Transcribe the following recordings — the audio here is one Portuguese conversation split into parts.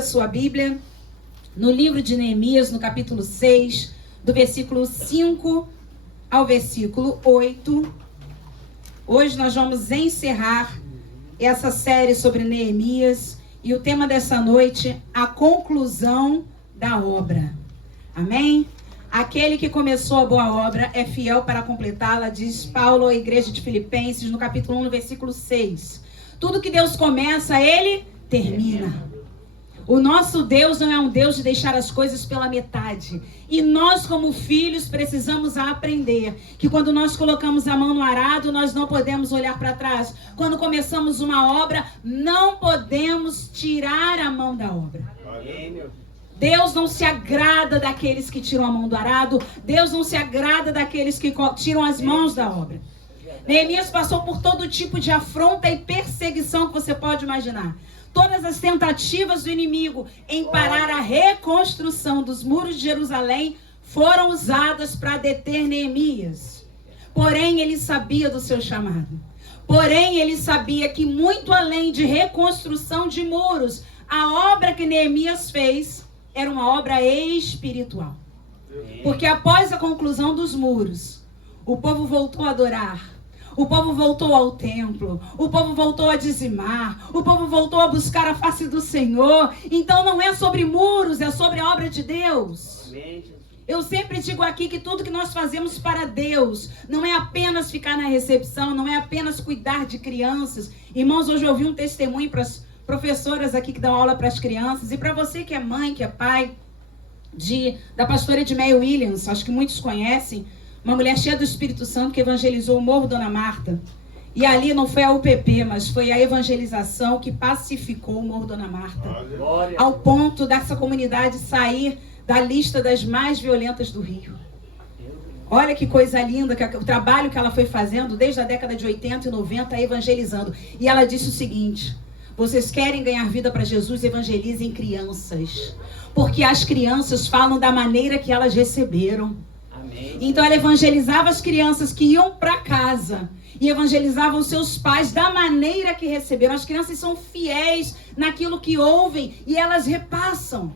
a sua Bíblia no livro de Neemias, no capítulo 6, do versículo 5 ao versículo 8. Hoje nós vamos encerrar essa série sobre Neemias e o tema dessa noite, a conclusão da obra. Amém? Aquele que começou a boa obra é fiel para completá-la, diz Paulo à igreja de Filipenses, no capítulo 1, no versículo 6. Tudo que Deus começa, Ele termina. O nosso Deus não é um Deus de deixar as coisas pela metade. E nós, como filhos, precisamos aprender que quando nós colocamos a mão no arado, nós não podemos olhar para trás. Quando começamos uma obra, não podemos tirar a mão da obra. Deus não se agrada daqueles que tiram a mão do arado. Deus não se agrada daqueles que tiram as mãos da obra. Neemias passou por todo tipo de afronta e perseguição que você pode imaginar. Todas as tentativas do inimigo em parar a reconstrução dos muros de Jerusalém foram usadas para deter Neemias. Porém, ele sabia do seu chamado. Porém, ele sabia que muito além de reconstrução de muros, a obra que Neemias fez era uma obra espiritual. Porque após a conclusão dos muros, o povo voltou a adorar. O povo voltou ao templo, o povo voltou a dizimar, o povo voltou a buscar a face do Senhor. Então não é sobre muros, é sobre a obra de Deus. Eu sempre digo aqui que tudo que nós fazemos para Deus não é apenas ficar na recepção, não é apenas cuidar de crianças. Irmãos, hoje eu ouvi um testemunho para as professoras aqui que dão aula para as crianças e para você que é mãe, que é pai, da pastora Edmeia Williams, acho que muitos conhecem. Uma mulher cheia do Espírito Santo que evangelizou o Morro Dona Marta. E ali não foi a UPP, mas foi a evangelização que pacificou o Morro Dona Marta. Ao ponto dessa comunidade sair da lista das mais violentas do Rio. Olha que coisa linda, o trabalho que ela foi fazendo desde a década de 80 e 90, evangelizando. E ela disse o seguinte: vocês querem ganhar vida para Jesus, evangelizem crianças. Porque as crianças falam da maneira que elas receberam. Então ela evangelizava as crianças que iam para casa e evangelizavam seus pais da maneira que receberam. As crianças são fiéis naquilo que ouvem e elas repassam.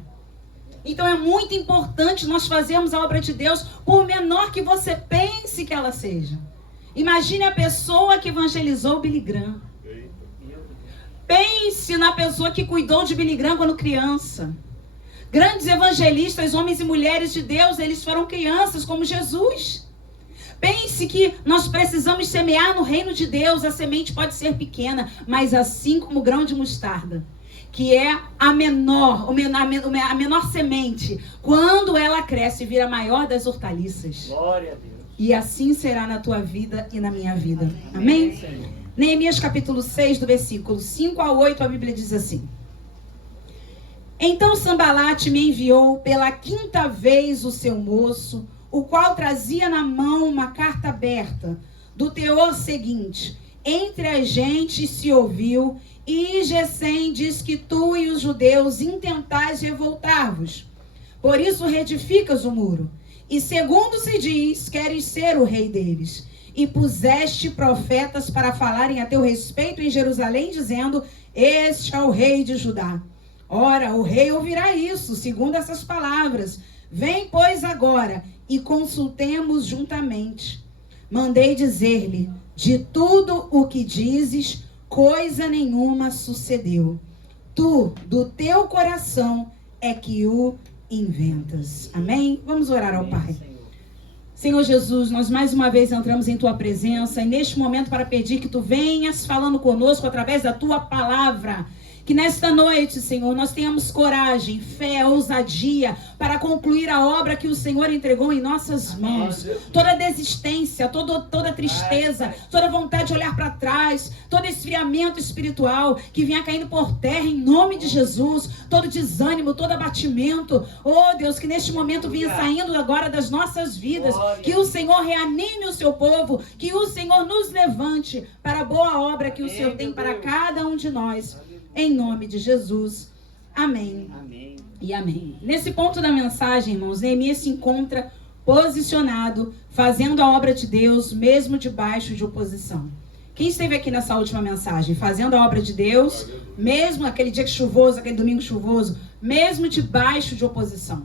Então é muito importante nós fazermos a obra de Deus, por menor que você pense que ela seja. Imagine a pessoa que evangelizou Billy Graham. Pense na pessoa que cuidou de Billy Graham quando criança. Grandes evangelistas, homens e mulheres de Deus, eles foram crianças como Jesus. Pense que nós precisamos semear no reino de Deus. A semente pode ser pequena, mas assim como o grão de mostarda, que é a menor semente, quando ela cresce, vira a maior das hortaliças. Glória a Deus. E assim será na tua vida e na minha vida. Amém? Neemias capítulo 6, do versículo 5 a 8, a Bíblia diz assim: então Sambalate me enviou pela 5ª vez o seu moço, o qual trazia na mão uma carta aberta, do teor seguinte: entre as gentes se ouviu, e Gesem diz que tu e os judeus intentais revoltar-vos. Por isso reedificas o muro, e segundo se diz, queres ser o rei deles. E puseste profetas para falarem a teu respeito em Jerusalém, dizendo: este é o rei de Judá. Ora, o rei ouvirá isso, segundo essas palavras. Vem, pois, agora, e consultemos juntamente. Mandei dizer-lhe: de tudo o que dizes, coisa nenhuma sucedeu. Tu, do teu coração, é que o inventas. Amém? Vamos orar ao Pai. Senhor Jesus, nós mais uma vez entramos em Tua presença, e neste momento para pedir que Tu venhas falando conosco através da Tua palavra. Que nesta noite, Senhor, nós tenhamos coragem, fé, ousadia para concluir a obra que o Senhor entregou em nossas mãos. Toda desistência, toda tristeza, toda vontade de olhar para trás, todo esfriamento espiritual que venha caindo por terra em nome de Jesus, todo desânimo, todo abatimento. Oh Deus, que neste momento venha saindo agora das nossas vidas. Que o Senhor reanime o seu povo, que o Senhor nos levante para a boa obra que o Senhor tem para cada um de nós. Em nome de Jesus. Amém. Amém. E amém. Nesse ponto da mensagem, irmãos, Neemias se encontra posicionado, fazendo a obra de Deus, mesmo debaixo de oposição. Quem esteve aqui nessa última mensagem, fazendo a obra de Deus, mesmo aquele dia chuvoso, aquele domingo chuvoso, mesmo debaixo de oposição?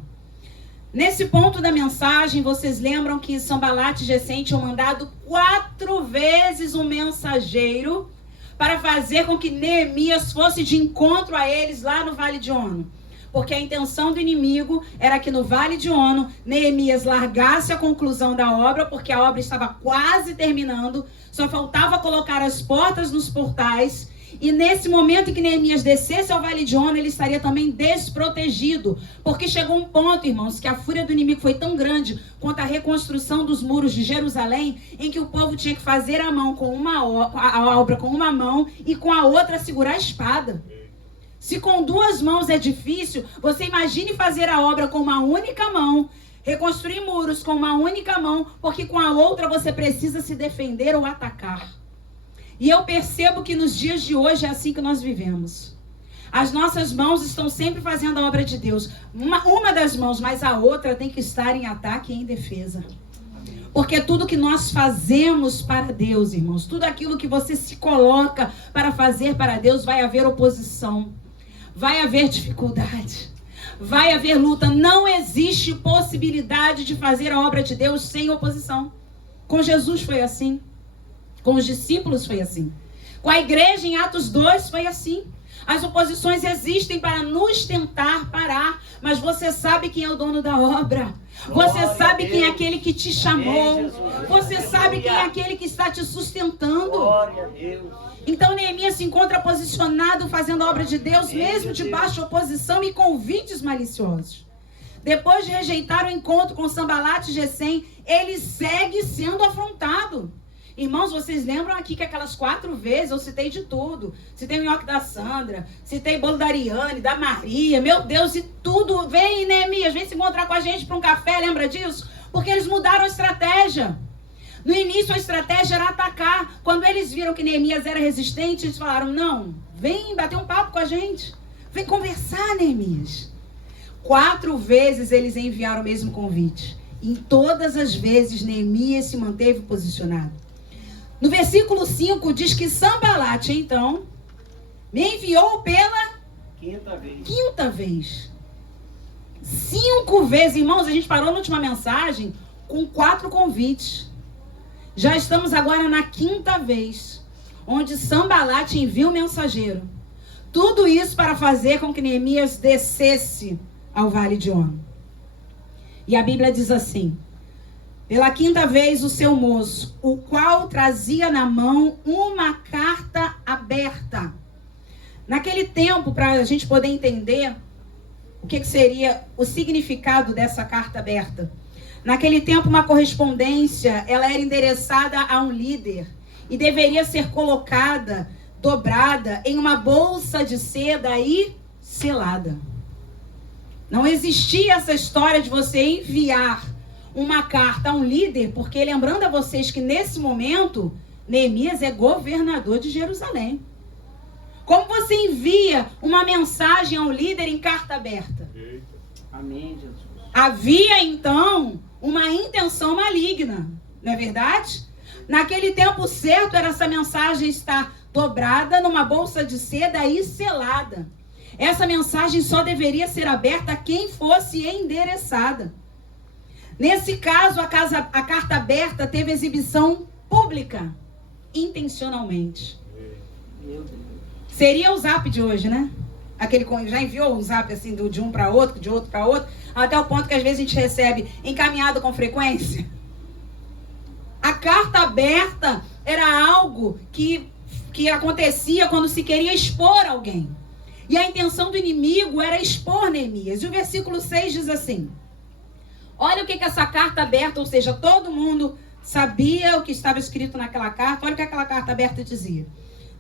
Nesse ponto da mensagem, vocês lembram que Sanbalat e Gesem tinham mandado 4 vezes um mensageiro para fazer com que Neemias fosse de encontro a eles lá no Vale de Ono. Porque a intenção do inimigo era que no Vale de Ono, Neemias largasse a conclusão da obra, porque a obra estava quase terminando, só faltava colocar as portas nos portais, e nesse momento em que Neemias descesse ao Vale de Ono, ele estaria também desprotegido, porque chegou um ponto, irmãos, que a fúria do inimigo foi tão grande quanto a reconstrução dos muros de Jerusalém, em que o povo tinha que fazer a obra com uma mão e com a outra segurar a espada. Se com 2 mãos é difícil, você imagine fazer a obra com uma única mão, reconstruir muros com uma única mão, porque com a outra você precisa se defender ou atacar. E eu percebo que nos dias de hoje é assim que nós vivemos. As nossas mãos estão sempre fazendo a obra de Deus. Uma das mãos, mas a outra tem que estar em ataque e em defesa. Porque tudo que nós fazemos para Deus, irmãos, tudo aquilo que você se coloca para fazer para Deus, vai haver oposição. Vai haver dificuldade, vai haver luta. Não existe possibilidade de fazer a obra de Deus sem oposição. Com Jesus foi assim, com os discípulos foi assim, com a igreja em Atos 2 foi assim. As oposições existem para nos tentar parar, mas você sabe quem é o dono da obra. Você sabe quem é aquele que te chamou. Você sabe quem é aquele que está te sustentando. Glória a Deus. Então Neemias se encontra posicionado fazendo a obra de Deus, mesmo debaixo de oposição e convites maliciosos. Depois de rejeitar o encontro com Sanbalat e Gesem, ele segue sendo afrontado. Irmãos, vocês lembram aqui que aquelas 4 vezes eu citei de tudo. Citei o nhoque da Sandra, citei o bolo da Ariane, da Maria, meu Deus, e tudo. Vem, Neemias, vem se encontrar com a gente para um café, lembra disso? Porque eles mudaram a estratégia. No início a estratégia era atacar. Quando eles viram que Neemias era resistente, eles falaram, não, vem bater um papo com a gente. Vem conversar, Neemias. 4 vezes eles enviaram o mesmo convite. Em todas as vezes Neemias se manteve posicionado. No versículo 5 diz que Sanbalat, então, me enviou pela 5ª vez. 5 vezes, irmãos, a gente parou na última mensagem com 4 convites. Já estamos agora na 5ª vez, onde Sanbalat envia o mensageiro. Tudo isso para fazer com que Neemias descesse ao Vale de Ono. E a Bíblia diz assim: pela 5ª vez o seu moço, o qual trazia na mão uma carta aberta. Naquele tempo, para a gente poder entender o que seria o significado dessa carta aberta. Naquele tempo, uma correspondência, ela era endereçada a um líder e deveria ser colocada, dobrada, em uma bolsa de seda e selada. Não existia essa história de você enviar uma carta a um líder, porque lembrando a vocês que nesse momento, Neemias é governador de Jerusalém. Como você envia uma mensagem a um líder em carta aberta? Amém, Jesus. Havia então uma intenção maligna, não é verdade? Naquele tempo certo era essa mensagem estar dobrada numa bolsa de seda e selada. Essa mensagem só deveria ser aberta a quem fosse endereçada. Nesse caso, a carta aberta teve exibição pública, intencionalmente. Seria o zap de hoje, né? Aquele já enviou o zap assim de um para outro, de outro para outro, até o ponto que às vezes a gente recebe encaminhado com frequência. A carta aberta era algo que acontecia quando se queria expor alguém. E a intenção do inimigo era expor Neemias. E o versículo 6 diz assim: olha o que essa carta aberta, ou seja, todo mundo sabia o que estava escrito naquela carta. Olha o que aquela carta aberta dizia.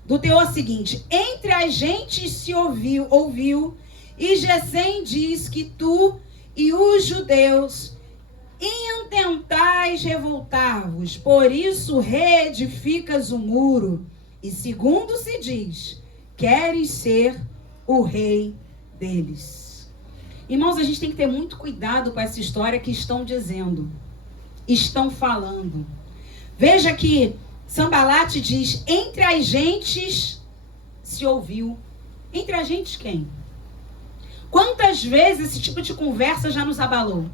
Do teor seguinte: entre as gentes se ouviu, e Gesem diz que tu e os judeus intentais revoltar-vos, por isso reedificas o muro, e segundo se diz, queres ser o rei deles. Irmãos, a gente tem que ter muito cuidado com essa história que estão dizendo, estão falando. Veja que Sanbalate diz, entre as gentes se ouviu. Entre as gentes quem? Quantas vezes esse tipo de conversa já nos abalou?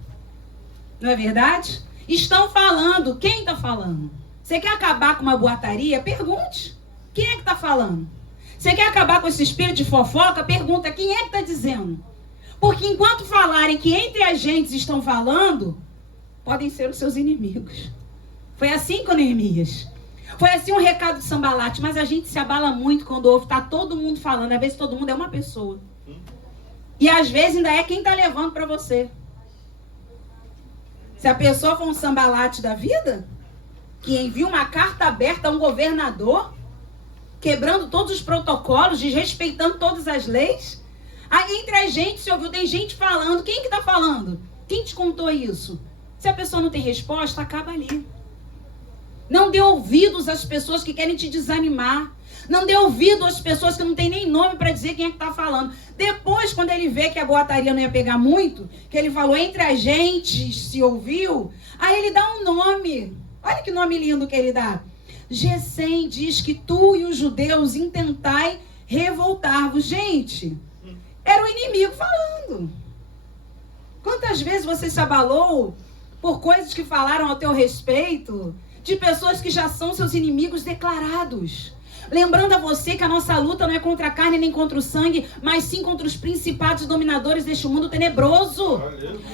Não é verdade? Estão falando. Quem está falando? Você quer acabar com uma boataria? Pergunte. Quem é que está falando? Você quer acabar com esse espírito de fofoca? Pergunta. Quem é que está dizendo? Porque enquanto falarem que entre as gentes estão falando, podem ser os seus inimigos. Foi assim com Neemias. Foi assim um recado de Sanbalate. Mas a gente se abala muito quando ouve. Está todo mundo falando. Às vezes todo mundo é uma pessoa. E às vezes ainda é quem está levando para você. Se a pessoa for um Sanbalate da vida, que envia uma carta aberta a um governador, quebrando todos os protocolos, desrespeitando todas as leis, aí entre a gente se ouviu, tem gente falando. Quem que está falando? Quem te contou isso? Se a pessoa não tem resposta, acaba ali. Não dê ouvidos às pessoas que querem te desanimar. Não dê ouvido às pessoas que não tem nem nome para dizer quem é que está falando. Depois, quando ele vê que a boataria não ia pegar muito, que ele falou entre a gente se ouviu, aí ele dá um nome. Olha que nome lindo que ele dá. Gesem diz que tu e os judeus intentai revoltar-vos. Gente, era o inimigo falando. Quantas vezes você se abalou por coisas que falaram ao teu respeito, de pessoas que já são seus inimigos declarados? Lembrando a você que a nossa luta não é contra a carne nem contra o sangue, mas sim contra os principados e dominadores deste mundo tenebroso.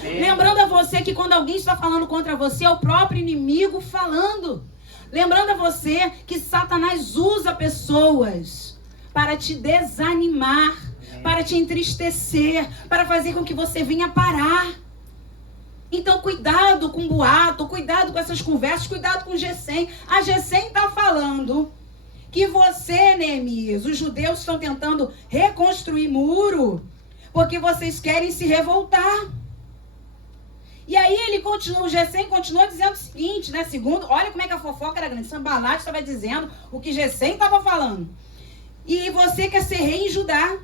Lembrando a você que quando alguém está falando contra você, é o próprio inimigo falando. Lembrando a você que Satanás usa pessoas para te desanimar, para te entristecer, para fazer com que você venha parar. Então, cuidado com o boato, cuidado com essas conversas, cuidado com o Gesem. A Gesem está falando que você, Neemias, os judeus estão tentando reconstruir muro porque vocês querem se revoltar. E aí ele continua, o Gesem continua dizendo o seguinte, né? Segundo, olha como é que a fofoca era grande. Sanbalate estava dizendo o que Gesem estava falando. E você quer ser rei em Judá.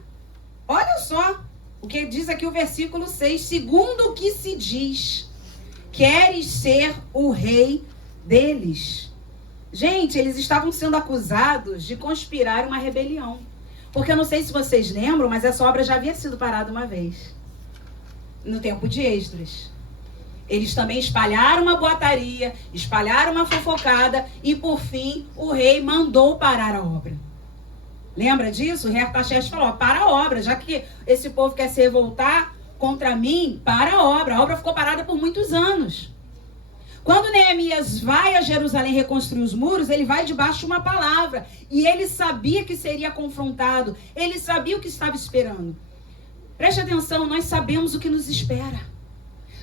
Olha só o que diz aqui o versículo 6. Segundo o que se diz, queres ser o rei deles. Gente, eles estavam sendo acusados de conspirar uma rebelião. Porque eu não sei se vocês lembram, mas essa obra já havia sido parada uma vez. No tempo de Esdras. Eles também espalharam uma boataria, espalharam uma fofocada e, por fim, o rei mandou parar a obra. Lembra disso? O rei Artaxerxes falou, para a obra, já que esse povo quer se revoltar contra mim, para a obra. A obra ficou parada por muitos anos. Quando Neemias vai a Jerusalém reconstruir os muros, ele vai debaixo de uma palavra. E ele sabia que seria confrontado. Ele sabia o que estava esperando. Preste atenção, nós sabemos o que nos espera.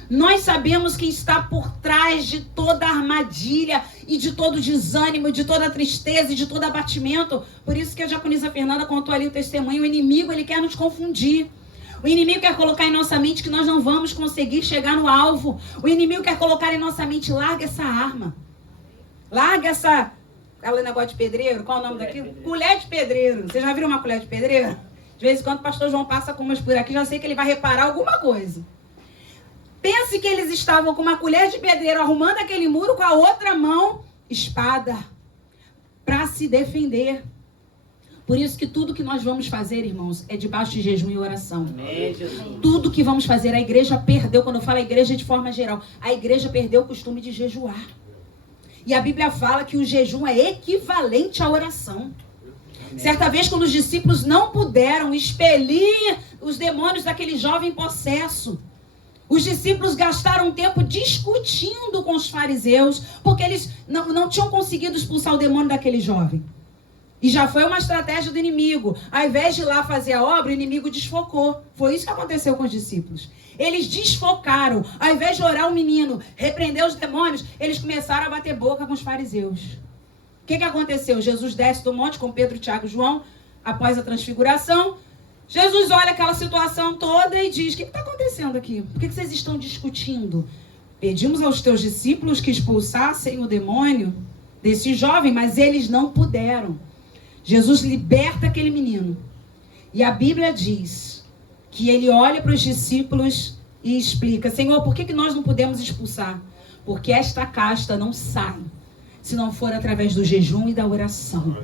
Nós sabemos quem está por trás de toda a armadilha e de todo o desânimo, de toda a tristeza e de todo abatimento. Por isso que a diaconisa Fernanda contou ali o testemunho. O inimigo, ele quer nos confundir. O inimigo quer colocar em nossa mente que nós não vamos conseguir chegar no alvo. O inimigo quer colocar em nossa mente, larga essa arma. Larga essa... Aquele negócio de pedreiro, qual é o nome daquilo? Colher de pedreiro. Vocês já viram uma colher de pedreiro? De vez em quando o pastor João passa com umas por aqui, já sei que ele vai reparar alguma coisa. Pense que eles estavam com uma colher de pedreiro arrumando aquele muro, com a outra mão, espada, para se defender. Por isso que tudo que nós vamos fazer, irmãos, é debaixo de jejum e oração. Amém, tudo que vamos fazer, a igreja perdeu, quando eu falo a igreja de forma geral, a igreja perdeu o costume de jejuar. E a Bíblia fala que o jejum é equivalente à oração. Amém. Certa vez, quando os discípulos não puderam expelir os demônios daquele jovem possesso, os discípulos gastaram tempo discutindo com os fariseus, porque eles não tinham conseguido expulsar o demônio daquele jovem. E já foi uma estratégia do inimigo. Ao invés de ir lá fazer a obra, o inimigo desfocou. Foi isso que aconteceu com os discípulos. Eles desfocaram. Ao invés de orar o menino, repreender os demônios, eles começaram a bater boca com os fariseus. O que aconteceu? Jesus desce do monte com Pedro, Tiago e João, após a transfiguração. Jesus olha aquela situação toda e diz, o que está acontecendo aqui? Por que vocês estão discutindo? Pedimos aos teus discípulos que expulsassem o demônio desse jovem, mas eles não puderam. Jesus liberta aquele menino. E a Bíblia diz que ele olha para os discípulos e explica, Senhor, por que nós não podemos expulsar? Porque esta casta não sai se não for através do jejum e da oração.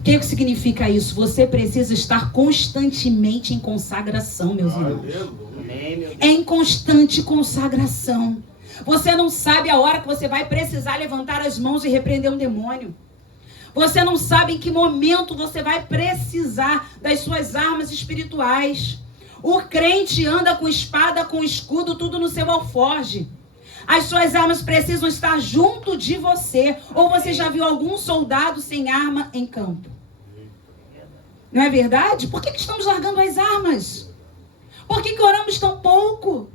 O que significa isso? Você precisa estar constantemente em consagração, meus irmãos. É em constante consagração. Você não sabe a hora que você vai precisar levantar as mãos e repreender um demônio. Você não sabe em que momento você vai precisar das suas armas espirituais. O crente anda com espada, com escudo, tudo no seu alforje. As suas armas precisam estar junto de você. Ou você já viu algum soldado sem arma em campo? Não é verdade? Por que estamos largando as armas? Por que oramos tão pouco?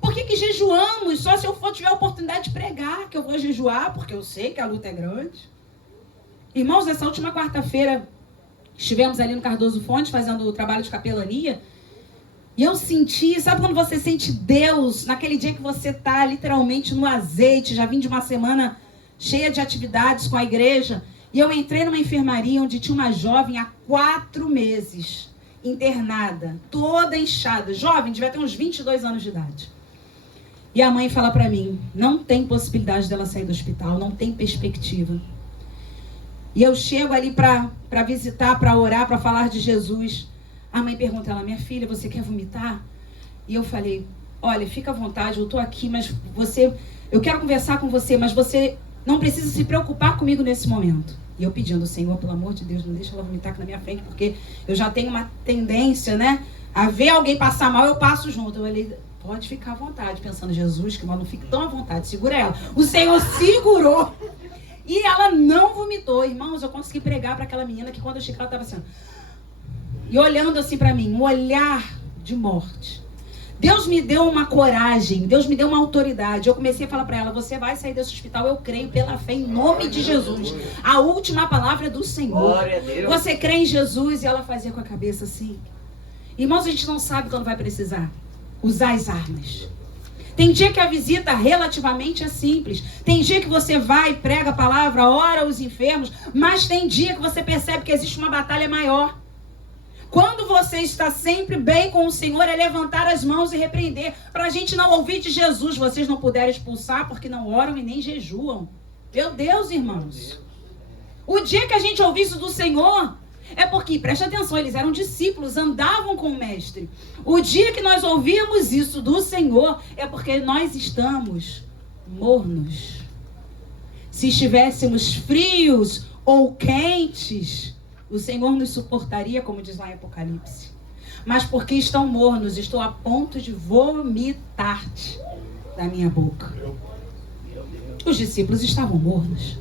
Por que jejuamos? Só se eu tiver a oportunidade de pregar, que eu vou jejuar, porque eu sei que a luta é grande. Irmãos, nessa última quarta-feira, estivemos ali no Cardoso Fontes, fazendo o trabalho de capelania, e eu senti, sabe quando você sente Deus, naquele dia que você está literalmente no azeite, já vim de uma semana cheia de atividades com a igreja, e eu entrei numa enfermaria onde tinha uma jovem há 4 meses, internada, toda inchada, jovem, devia ter uns 22 anos de idade. E a mãe fala para mim, não tem possibilidade dela sair do hospital, não tem perspectiva. E eu chego ali para visitar, para orar, para falar de Jesus. A mãe pergunta ela, minha filha, você quer vomitar? E eu falei, olha, fica à vontade, eu estou aqui, mas eu quero conversar com você, mas você não precisa se preocupar comigo nesse momento. E eu pedindo, Senhor, pelo amor de Deus, não deixa ela vomitar aqui na minha frente, porque eu já tenho uma tendência, né, a ver alguém passar mal, eu passo junto. Eu falei, pode ficar à vontade, pensando, Jesus, que mal não fique tão à vontade, segura ela. O Senhor segurou. E ela não vomitou. Irmãos, eu consegui pregar para aquela menina que quando eu cheguei ela estava assim, e olhando assim para mim, um olhar de morte. Deus me deu uma coragem, Deus me deu uma autoridade. Eu comecei a falar para ela, você vai sair desse hospital, eu creio pela fé em nome de Jesus. A última palavra é do Senhor. Você crê em Jesus? E ela fazia com a cabeça assim. Irmãos, a gente não sabe quando vai precisar usar as armas. Tem dia que a visita relativamente é simples. Tem dia que você vai, prega a palavra, ora os enfermos. Mas tem dia que você percebe que existe uma batalha maior. Quando você está sempre bem com o Senhor, é levantar as mãos e repreender. Para a gente não ouvir de Jesus, vocês não puderem expulsar porque não oram e nem jejuam. Meu Deus, irmãos. O dia que a gente ouvir isso do Senhor... é porque, preste atenção, eles eram discípulos, andavam com o mestre. O dia que nós ouvimos isso do Senhor, é porque nós estamos mornos. Se estivéssemos frios ou quentes, o Senhor nos suportaria, como diz lá em Apocalipse. Mas porque estão mornos, estou a ponto de vomitar-te da minha boca. Os discípulos estavam mornos.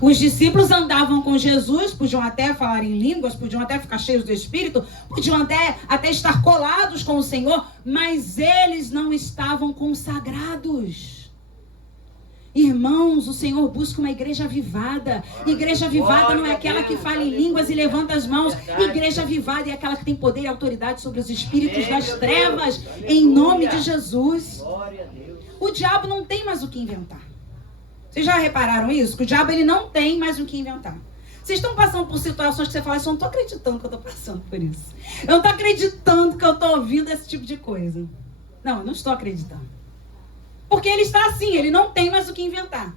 Os discípulos andavam com Jesus, podiam até falar em línguas, podiam até ficar cheios do Espírito, podiam até estar colados com o Senhor, mas eles não estavam consagrados. Irmãos, o Senhor busca uma igreja avivada. Igreja avivada não é aquela que fala em línguas e levanta as mãos. Igreja avivada é aquela que tem poder e autoridade sobre os espíritos das trevas, em nome de Jesus. O diabo não tem mais o que inventar. Vocês já repararam isso? Que o diabo ele não tem mais o que inventar. Vocês estão passando por situações que você fala, eu não estou acreditando que eu estou passando por isso. Eu não estou acreditando que eu estou ouvindo esse tipo de coisa. Não, eu não estou acreditando. Porque ele está assim, ele não tem mais o que inventar.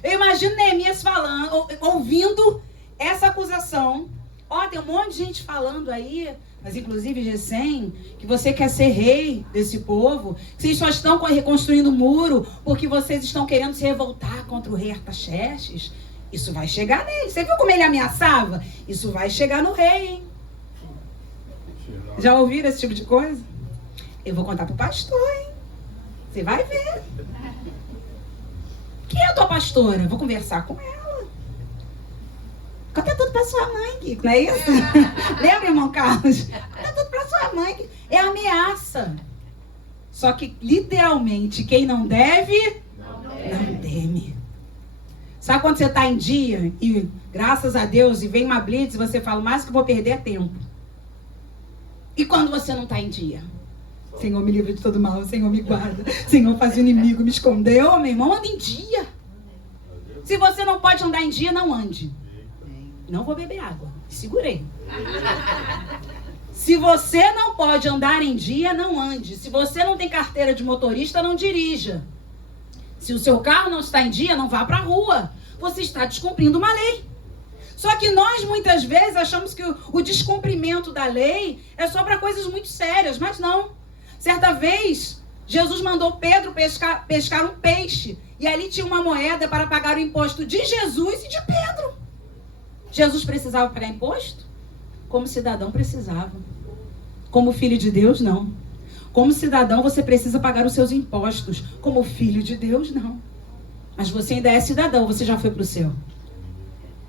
Eu imagino Neemias falando, ouvindo essa acusação. Ó, tem um monte de gente falando aí, mas inclusive Gesem, que você quer ser rei desse povo. Vocês só estão reconstruindo o muro porque vocês estão querendo se revoltar contra o rei Artaxerxes. Isso vai chegar nele. Você viu como ele ameaçava? Isso vai chegar no rei, hein? Já ouviram esse tipo de coisa? Eu vou contar pro pastor, hein? Você vai ver. Quem é a tua pastora? Vou conversar com ela. Conta tudo pra sua mãe, Kiko, não é isso? Lembra, irmão Carlos? Conta tudo pra sua mãe. É ameaça. Só que, literalmente, quem não deve, não teme. Sabe quando você está em dia e, graças a Deus, e vem uma blitz e você fala, mais que eu vou perder é tempo. E quando você não está em dia? Senhor, me livra de todo mal, Senhor, me guarda. Senhor, faz o inimigo me esconder. Ô, meu irmão, anda em dia. Se você não pode andar em dia, não ande. Não vou beber água. Segurei. Se você não pode andar em dia, não ande. Se você não tem carteira de motorista, não dirija. Se o seu carro não está em dia, não vá para a rua. Você está descumprindo uma lei. Só que nós, muitas vezes, achamos que o descumprimento da lei é só para coisas muito sérias, mas não. Certa vez, Jesus mandou Pedro pescar um peixe. E ali tinha uma moeda para pagar o imposto de Jesus e de Pedro. Jesus precisava pagar imposto? Como cidadão, precisava. Como filho de Deus, não. Como cidadão, você precisa pagar os seus impostos. Como filho de Deus, não. Mas você ainda é cidadão, você já foi para o céu.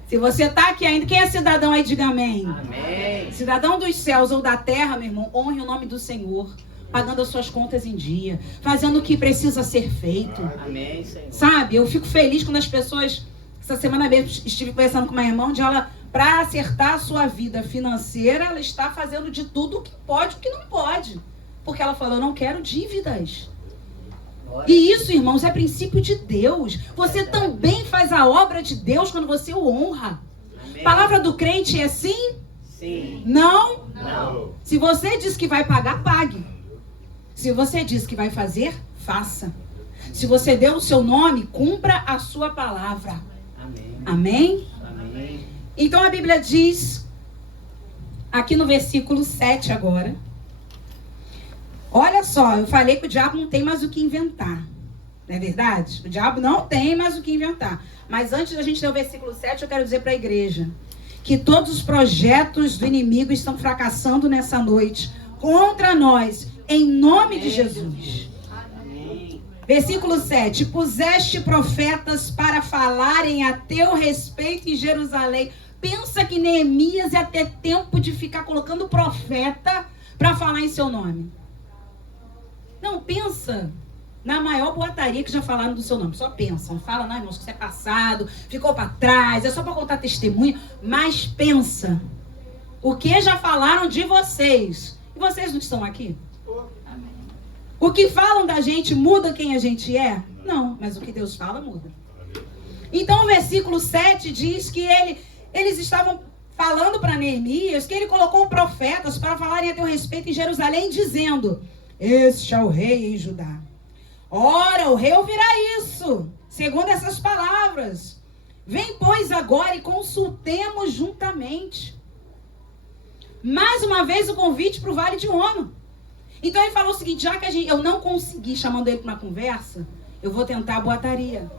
Se você está aqui ainda, quem é cidadão aí, diga amém. Amém. Cidadão dos céus ou da terra, meu irmão, honre o nome do Senhor, pagando as suas contas em dia, fazendo o que precisa ser feito. Amém, Senhor. Sabe, eu fico feliz quando as pessoas, essa semana mesmo estive conversando com uma irmã, onde ela, para acertar a sua vida financeira, ela está fazendo de tudo o que pode e o que não pode. Porque ela falou, eu não quero dívidas. E isso, irmãos, é princípio de Deus. Você também faz a obra de Deus quando você o honra. Amém. Palavra do crente é sim? Sim. Não? Não. Se você diz que vai pagar, pague. Se você diz que vai fazer, faça. Se você deu o seu nome, cumpra a sua palavra. Amém. Amém? Amém. Então a Bíblia diz, aqui no versículo 7 agora. Olha só, eu falei que o diabo não tem mais o que inventar. Não é verdade? O diabo não tem mais o que inventar. Mas antes da gente ler o versículo 7, eu quero dizer para a igreja que todos os projetos do inimigo estão fracassando nessa noite contra nós, em nome de Jesus. Amém. Versículo 7. Puseste profetas para falarem a teu respeito em Jerusalém. Pensa que Neemias ia ter tempo de ficar colocando profeta para falar em seu nome. Não, pensa na maior boataria que já falaram do seu nome. Só pensam. Fala, não, irmãos, que isso é passado, ficou para trás, é só para contar testemunho. Mas pensa, o que já falaram de vocês? E vocês não estão aqui? O que falam da gente muda quem a gente é? Não, mas o que Deus fala muda. Então o versículo 7 diz que eles estavam falando para Neemias, que ele colocou profetas para falarem a teu respeito em Jerusalém, dizendo... Este é o rei em Judá. Ora, o rei ouvirá isso, segundo essas palavras. Vem, pois, agora e consultemos juntamente. Mais uma vez o convite para o Vale de Ono. Então ele falou o seguinte, já que eu não consegui, chamando ele para uma conversa, eu vou tentar a boataria.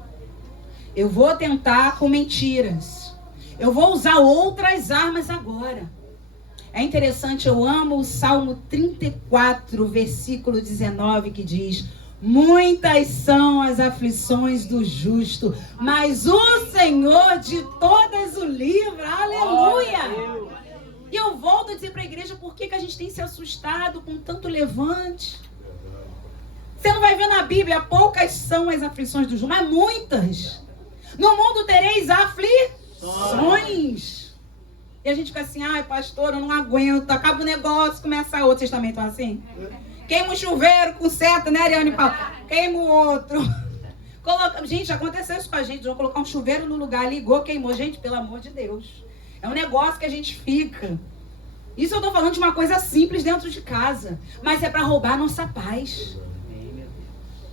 Eu vou tentar com mentiras. Eu vou usar outras armas agora. É interessante, eu amo o Salmo 34, versículo 19, que diz: muitas são as aflições do justo, mas o Senhor de todas o livra. Aleluia! E eu volto a dizer para a igreja, por que a gente tem se assustado com tanto levante? Você não vai ver na Bíblia, poucas são as aflições do justo, mas muitas. No mundo tereis aflições. E a gente fica assim, ai pastor, eu não aguento, acaba o negócio, começa outro. Vocês também estão assim? Queima o chuveiro com seta, né, Ariane Paulo? Queima o outro. Gente, aconteceu isso com a gente, vão colocar um chuveiro no lugar, ligou, queimou. Gente, pelo amor de Deus. É um negócio que a gente fica. Isso eu tô falando de uma coisa simples dentro de casa, mas é para roubar a nossa paz.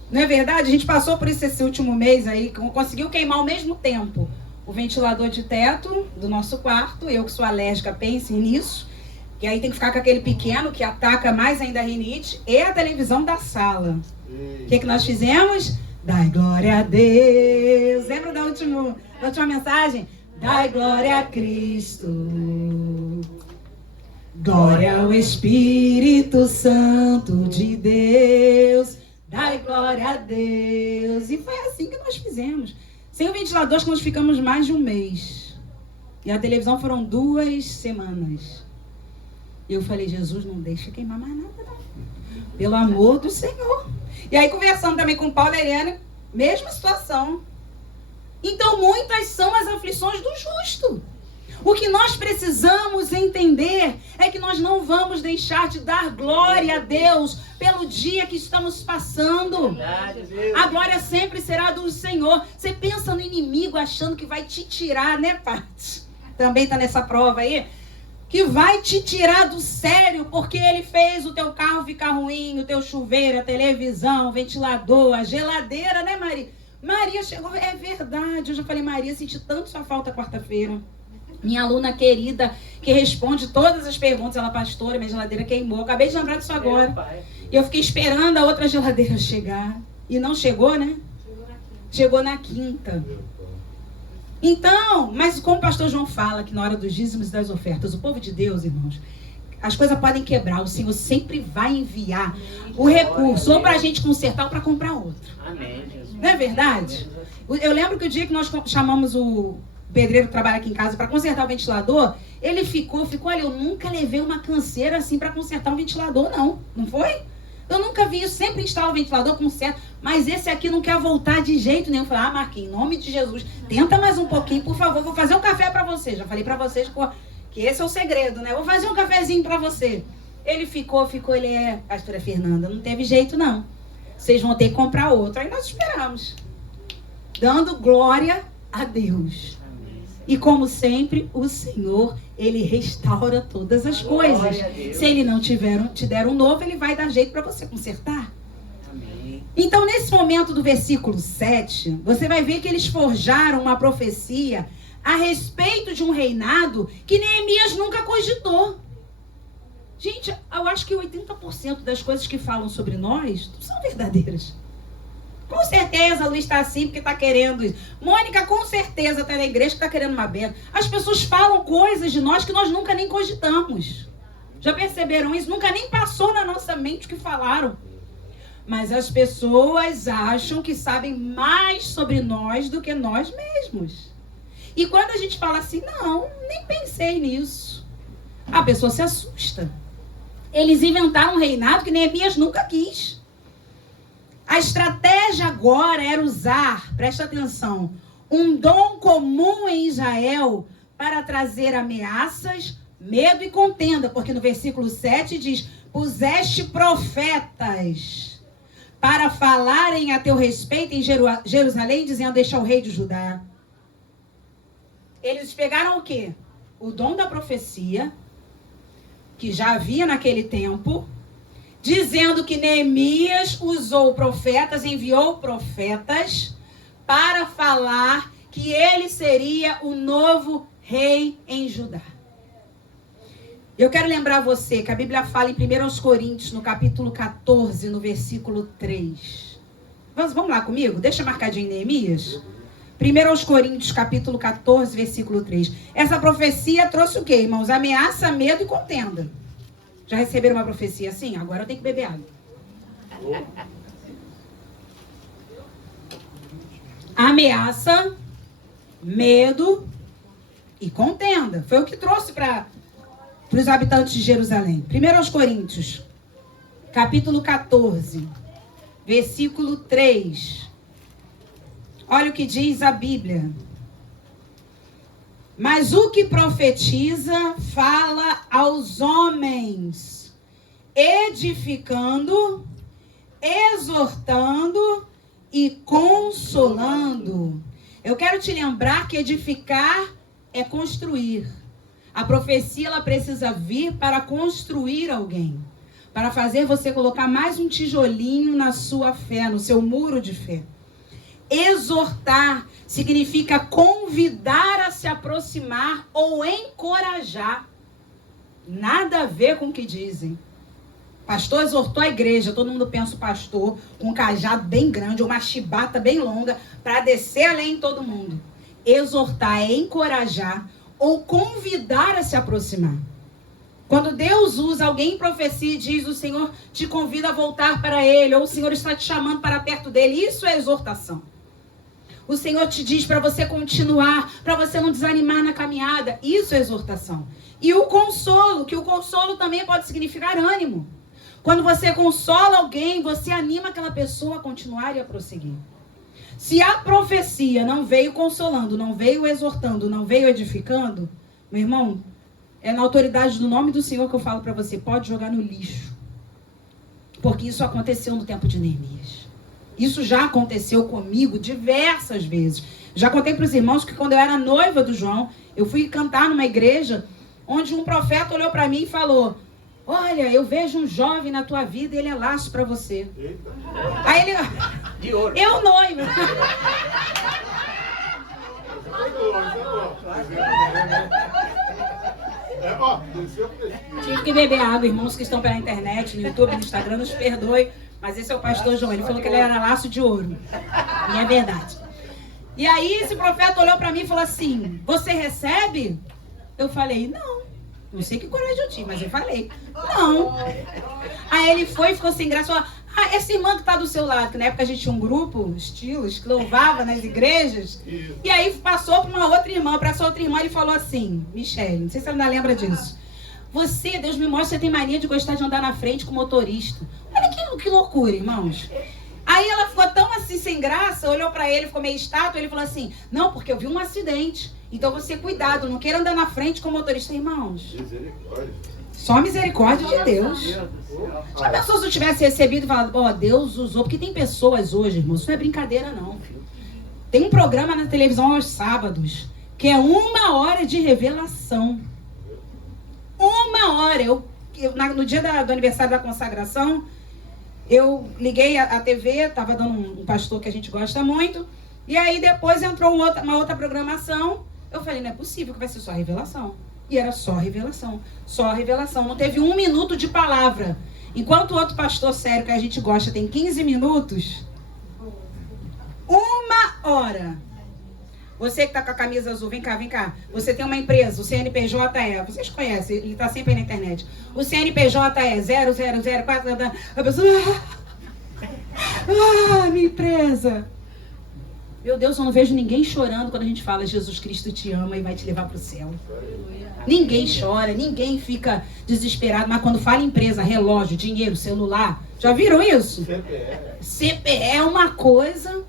Não é verdade? A gente passou por isso esse último mês aí, conseguiu queimar ao mesmo tempo o ventilador de teto do nosso quarto. Eu que sou alérgica, pensem nisso. E aí tem que ficar com aquele pequeno que ataca mais ainda a rinite. E a televisão da sala. O que nós fizemos? Dai glória a Deus. Lembra da última mensagem? Dai glória a Cristo. Glória ao Espírito Santo de Deus. Dai glória a Deus. E foi assim que nós fizemos. Sem o ventilador, acho que nós ficamos mais de um mês. E a televisão foram 2 semanas. E eu falei, Jesus, não deixa queimar mais nada, não. Pelo amor do Senhor. E aí, conversando também com o Paulo e a Ariane, mesma situação. Então, muitas são as aflições do justo. O que nós precisamos entender é que nós não vamos deixar de dar glória a Deus pelo dia que estamos passando. A glória sempre será do Senhor. Você pensa no inimigo achando que vai te tirar, né, Paty? Também está nessa prova aí. Que vai te tirar do sério, porque ele fez o teu carro ficar ruim, o teu chuveiro, a televisão, o ventilador, a geladeira, né, Maria? Maria chegou, é verdade. Eu já falei, Maria, senti tanto sua falta quarta-feira. Minha aluna querida, que responde todas as perguntas. Ela, pastora, minha geladeira queimou. Eu acabei de lembrar disso agora. E eu fiquei esperando a outra geladeira chegar. E não chegou, né? Chegou na quinta. Então, mas como o pastor João fala, que na hora dos dízimos e das ofertas, o povo de Deus, irmãos, as coisas podem quebrar. O Senhor sempre vai enviar o recurso, ou para a gente consertar ou para comprar outro. Amém, Jesus. Não é verdade? Eu lembro que o dia que nós chamamos o pedreiro que trabalha aqui em casa para consertar o ventilador, ele ficou, olha, eu nunca levei uma canseira assim para consertar um ventilador, não foi? Eu nunca vi isso, sempre instala o ventilador, conserta, mas esse aqui não quer voltar de jeito nenhum. Eu falei, Marquinhos, em nome de Jesus, tenta mais um pouquinho, por favor, vou fazer um café para você. Já falei para vocês que esse é o segredo, né? Vou fazer um cafezinho para você. Ele ficou, ele pastora Fernanda, não teve jeito não. Vocês vão ter que comprar outro. Aí nós esperamos, dando glória a Deus. E como sempre, o Senhor, Ele restaura todas as coisas. Se Ele não te der um novo, Ele vai dar jeito para você consertar. Amém. Então, nesse momento do versículo 7, você vai ver que eles forjaram uma profecia a respeito de um reinado que Neemias nunca cogitou. Gente, eu acho que 80% das coisas que falam sobre nós não são verdadeiras. Com certeza a Luiz está assim porque está querendo isso. Mônica, com certeza está na igreja que está querendo uma benção. As pessoas falam coisas de nós que nós nunca nem cogitamos. Já perceberam isso? Nunca nem passou na nossa mente o que falaram. Mas as pessoas acham que sabem mais sobre nós do que nós mesmos. E quando a gente fala assim, não, nem pensei nisso, a pessoa se assusta. Eles inventaram um reinado que Neemias nunca quis. A estratégia agora era usar, presta atenção, um dom comum em Israel para trazer ameaças, medo e contenda. Porque no versículo 7 diz, puseste profetas para falarem a teu respeito em Jerusalém, dizendo, deixa o rei de Judá. Eles pegaram o quê? O dom da profecia, que já havia naquele tempo, dizendo que Neemias usou profetas, enviou profetas para falar que ele seria o novo rei em Judá. Eu quero lembrar você que a Bíblia fala em 1 Coríntios, no capítulo 14, no versículo 3. Vamos lá comigo? Deixa marcadinho em Neemias. 1 Coríntios, capítulo 14, versículo 3. Essa profecia trouxe o quê, irmãos? Ameaça, medo e contenda. Já receberam uma profecia assim? Agora eu tenho que beber água. Ameaça, medo e contenda. Foi o que trouxe para os habitantes de Jerusalém. 1 Coríntios, capítulo 14, versículo 3. Olha o que diz a Bíblia. Mas o que profetiza fala aos homens, edificando, exortando e consolando. Eu quero te lembrar que edificar é construir. A profecia ela precisa vir para construir alguém, para fazer você colocar mais um tijolinho na sua fé, no seu muro de fé. Exortar significa convidar a se aproximar ou encorajar. Nada a ver com o que dizem. Pastor exortou a igreja, todo mundo pensa o pastor com um cajado bem grande, ou uma chibata bem longa, para descer além de todo mundo. Exortar é encorajar ou convidar a se aproximar. Quando Deus usa alguém em profecia e diz, o Senhor te convida a voltar para Ele, ou o Senhor está te chamando para perto dEle, isso é exortação. O Senhor te diz para você continuar, para você não desanimar na caminhada. Isso é exortação. E o consolo, que o consolo também pode significar ânimo. Quando você consola alguém, você anima aquela pessoa a continuar e a prosseguir. Se a profecia não veio consolando, não veio exortando, não veio edificando, meu irmão, é na autoridade do nome do Senhor que eu falo para você, pode jogar no lixo. Porque isso aconteceu no tempo de Neemias. Isso já aconteceu comigo diversas vezes. Já contei para os irmãos que quando eu era noiva do João, eu fui cantar numa igreja onde um profeta olhou para mim e falou, olha, eu vejo um jovem na tua vida e ele é laço para você. Eita. Aí ele, De ouro. eu noivo. Tive que beber água, irmãos que estão pela internet, no YouTube, no Instagram, nos perdoe. Mas esse é o pastor João, ele falou que ele era laço de ouro. E é verdade. E aí esse profeta olhou para mim e falou assim, você recebe? Eu falei, não. Não sei que coragem eu tive, mas eu falei, não. Aí ele foi e ficou sem graça, falou, essa irmã que tá do seu lado, que na época a gente tinha um grupo, estilos, que louvava nas igrejas. E aí passou para uma outra irmã, para essa outra irmã ele falou assim, Michele, não sei se você ainda lembra disso. Você, Deus me mostra, você tem mania de gostar de andar na frente com motorista. Olha que loucura, irmãos. Aí ela ficou tão assim, sem graça, olhou pra ele, ficou meio estátua, ele falou assim, não, porque eu vi um acidente. Então você, cuidado, não queira andar na frente com o motorista. Irmãos, Misericórdia. só misericórdia de Deus. Já pensou se eu tivesse recebido e falado, ó, Deus usou, porque tem pessoas hoje, irmãos, isso não é brincadeira não, filho. Tem um programa na televisão aos sábados, que é 1 hora de revelação. 1 hora. No dia do aniversário da consagração, eu liguei a TV, estava dando um pastor que a gente gosta muito, e aí depois entrou uma outra programação. Eu falei, não é possível que vai ser só revelação. E era só revelação, só revelação. Não teve 1 minuto de palavra. Enquanto o outro pastor sério que a gente gosta tem 15 minutos, 1 hora. Você que tá com a camisa azul, vem cá, vem cá. Você tem uma empresa, o CNPJ é, vocês conhecem, ele tá sempre aí na internet. O CNPJ é 0004, a pessoa, minha empresa. Meu Deus, eu não vejo ninguém chorando quando a gente fala Jesus Cristo te ama e vai te levar pro céu. Ninguém chora, ninguém fica desesperado, mas quando fala empresa, relógio, dinheiro, celular, já viram isso? CPE é uma coisa...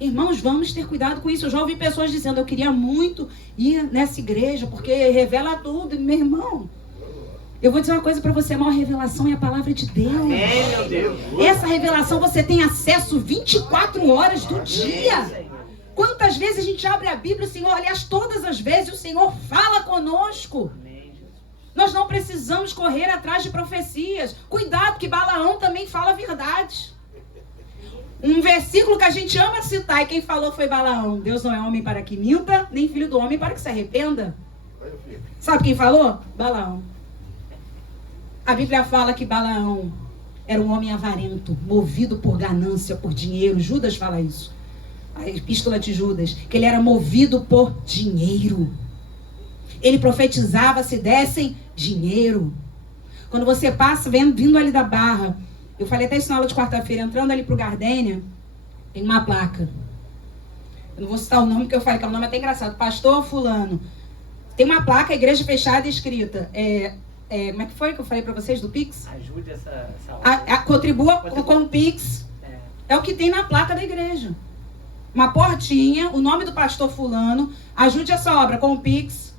Irmãos, vamos ter cuidado com isso. Eu já ouvi pessoas dizendo, eu queria muito ir nessa igreja, porque revela tudo. Meu irmão, eu vou dizer uma coisa para você, a maior revelação é a palavra de Deus. Amém, meu Deus. Essa revelação você tem acesso 24 horas do dia. Quantas vezes a gente abre a Bíblia, o Senhor, aliás, todas as vezes o Senhor fala conosco. Nós não precisamos correr atrás de profecias. Cuidado que Balaão também fala verdade. Um versículo que a gente ama citar, e quem falou foi Balaão. Deus não é homem para que minta, nem filho do homem para que se arrependa. Sabe quem falou? Balaão. A Bíblia fala que Balaão era um homem avarento, movido por ganância, por dinheiro. Judas fala isso. A epístola de Judas, que ele era movido por dinheiro. Ele profetizava se dessem dinheiro. Quando você passa, vindo ali da Barra, eu falei até isso na aula de quarta-feira, entrando ali pro Gardênia, tem uma placa. Eu não vou citar o nome, porque eu falei que é um nome até engraçado. Pastor fulano. Tem uma placa, igreja fechada, escrita. Como é que foi que eu falei para vocês do Pix? Ajude essa obra. Contribua com o Pix. É o que tem na placa da igreja. Uma portinha, o nome do pastor fulano. Ajude essa obra com o Pix.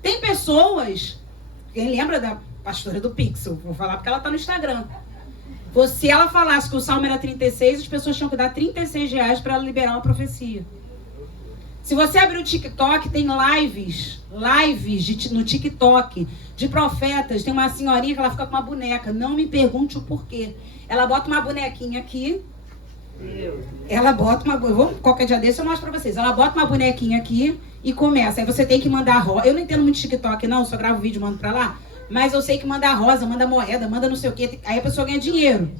Tem pessoas... Quem lembra da pastora do Pix? Eu vou falar porque ela está no Instagram. Se ela falasse que o salmo era 36, as pessoas tinham que dar R$36 para ela liberar uma profecia. Se você abrir o TikTok, tem lives no TikTok de profetas. Tem uma senhorinha que ela fica com uma boneca. Não me pergunte o porquê. Ela bota uma bonequinha aqui. Ela bota uma... qualquer dia desse eu mostro pra vocês. Ela bota uma bonequinha aqui e começa. Aí você tem que mandar rosa. Eu não entendo muito de TikTok não, só gravo vídeo e mando pra lá. Mas eu sei que manda rosa, manda moeda, manda não sei o quê. Aí a pessoa ganha dinheiro.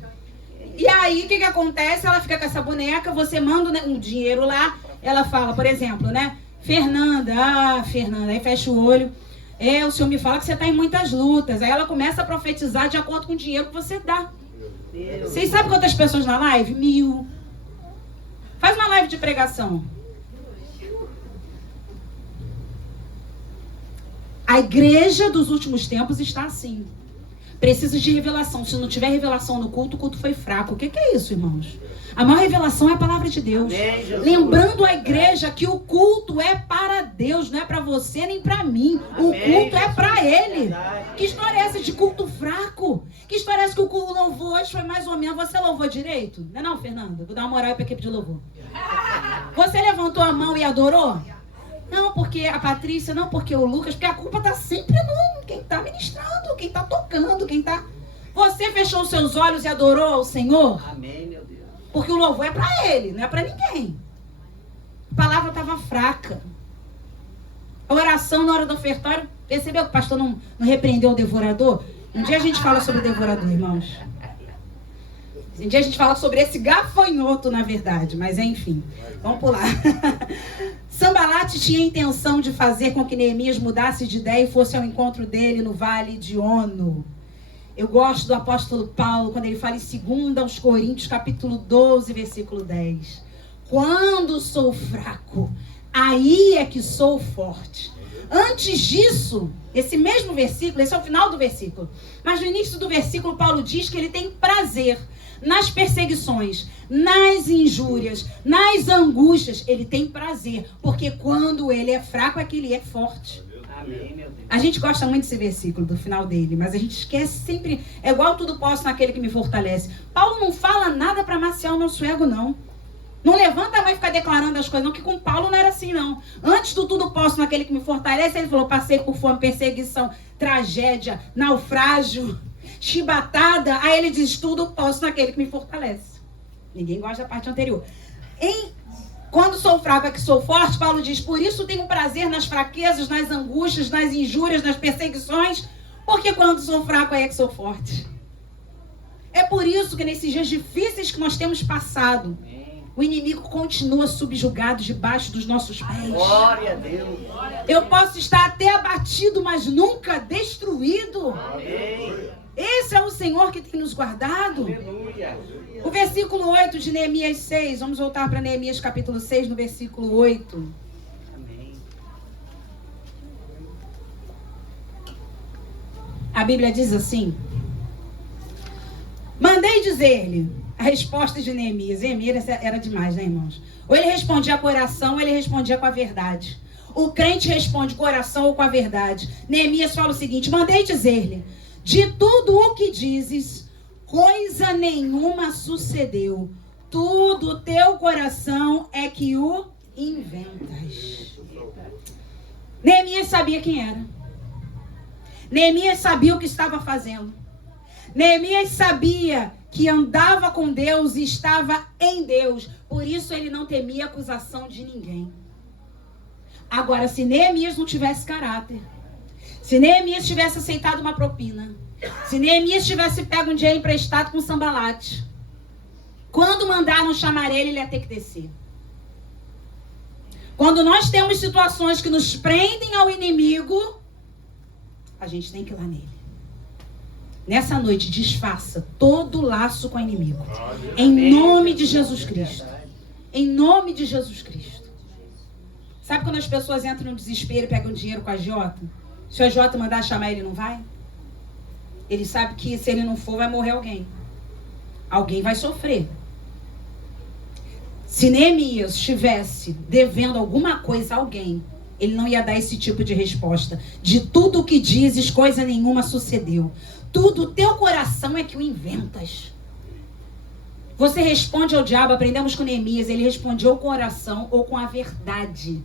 E aí o que acontece? Ela fica com essa boneca, você manda um dinheiro lá. Ela fala, por exemplo, né? Fernanda, aí fecha o olho. O senhor me fala que você tá em muitas lutas. Aí ela começa a profetizar de acordo com o dinheiro que você dá. Vocês sabem quantas pessoas na live? 1000. Faz uma live de pregação. A igreja dos últimos tempos está assim. Precisa de revelação. Se não tiver revelação no culto, o culto foi fraco. O que é isso, irmãos? A maior revelação é a palavra de Deus. Lembrando a igreja que o culto é para Deus, não é para você nem para mim. O culto é para Ele. Que história é essa de culto fraco? Que história é essa que o louvor hoje foi mais ou menos? Você louvou direito? Não é não, Fernanda? Vou dar uma moral aí para a equipe de louvor. Você levantou a mão e adorou? Não, porque a Patrícia, não, porque o Lucas, porque a culpa está sempre quem está ministrando, quem está tocando, quem está... Você fechou os seus olhos e adorou ao Senhor? Amém, meu Deus. Porque o louvor é para Ele, não é para ninguém. A palavra estava fraca. A oração na hora do ofertório, percebeu que o pastor não repreendeu o devorador? Um dia a gente fala sobre o devorador, irmãos. Um dia a gente fala sobre esse gafanhoto, na verdade. Mas enfim, vamos pular. Sanbalate tinha a intenção de fazer com que Neemias mudasse de ideia e fosse ao encontro dele no vale de Ono. Eu gosto do apóstolo Paulo, quando ele fala em 2 Coríntios, capítulo 12, versículo 10. Quando sou fraco, aí é que sou forte. Antes disso, esse mesmo versículo, esse é o final do versículo, mas no início do versículo, Paulo diz que ele tem prazer nas perseguições, nas injúrias, nas angústias. Ele tem prazer, porque quando ele é fraco é que ele é forte. Amém, meu Deus. A gente gosta muito desse versículo, do final dele, mas a gente esquece sempre, é igual tudo posso naquele que me fortalece. Paulo não fala nada para maciar o nosso ego, não. Não levanta a mão e fica declarando as coisas, não, que com Paulo não era assim, não. Antes do tudo posso naquele que me fortalece, ele falou, passei por fome, perseguição, tragédia, naufrágio, chibatada. Aí ele diz, tudo posso naquele que me fortalece. Ninguém gosta da parte anterior. Quando sou fraco é que sou forte, Paulo diz, por isso tenho prazer nas fraquezas, nas angústias, nas injúrias, nas perseguições, porque quando sou fraco é que sou forte. É por isso que nesses dias difíceis que nós temos passado, o inimigo continua subjugado debaixo dos nossos pés. Glória a Deus. Eu posso estar até abatido, mas nunca destruído. Amém. Esse é o Senhor que tem nos guardado. Aleluia. O versículo 8 de Neemias 6. Vamos voltar para Neemias capítulo 6, no versículo 8. Amém. A Bíblia diz assim: mandei dizer-lhe, a resposta de Neemias. Neemias era demais, né, irmãos? Ou ele respondia com oração, ou ele respondia com a verdade. O crente responde com oração ou com a verdade. Neemias fala o seguinte: mandei dizer-lhe, de tudo o que dizes, coisa nenhuma sucedeu. Tudo o teu coração é que o inventas. Neemias sabia quem era. Neemias sabia o que estava fazendo. Neemias sabia que andava com Deus e estava em Deus. Por isso ele não temia acusação de ninguém. Agora, se Neemias não tivesse caráter, se Neemias tivesse aceitado uma propina, se Neemias tivesse pego um dinheiro emprestado com Sanbalate, quando mandaram chamar ele, ele ia ter que descer. Quando nós temos situações que nos prendem ao inimigo, a gente tem que ir lá nele. Nessa noite, desfaça todo laço com o inimigo. Em nome de Jesus Cristo. Em nome de Jesus Cristo. Sabe quando as pessoas entram no desespero e pegam dinheiro com a agiota? Se o agiota mandar chamar, ele não vai? Ele sabe que se ele não for, vai morrer alguém. Alguém vai sofrer. Se Neemias estivesse devendo alguma coisa a alguém, ele não ia dar esse tipo de resposta. De tudo o que dizes, coisa nenhuma sucedeu. Tudo, teu coração é que o inventas. Você responde ao diabo, aprendemos com Neemias, ele responde ou com oração ou com a verdade.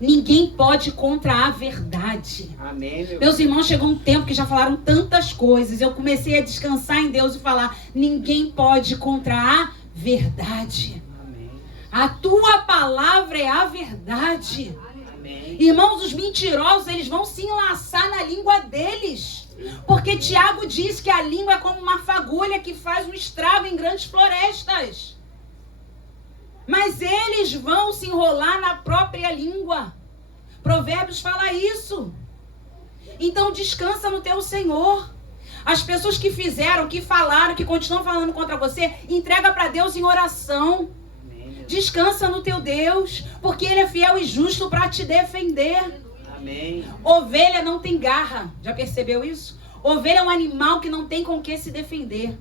Ninguém pode contra a verdade. Amém, meu Meus irmãos, chegou um tempo que já falaram tantas coisas. Eu comecei a descansar em Deus e falar, ninguém pode contra a verdade. Amém. A tua palavra é a verdade. Amém. Irmãos, os mentirosos, eles vão se enlaçar na língua deles. Porque Tiago diz que a língua é como uma fagulha que faz um estrago em grandes florestas. Mas eles vão se enrolar na própria língua. Provérbios fala isso. Então descansa no teu Senhor. As pessoas que fizeram, que falaram, que continuam falando contra você, entrega para Deus em oração. Descansa no teu Deus, porque Ele é fiel e justo para te defender. Amém. Ovelha não tem garra, já percebeu isso? Ovelha é um animal que não tem com o que se defender.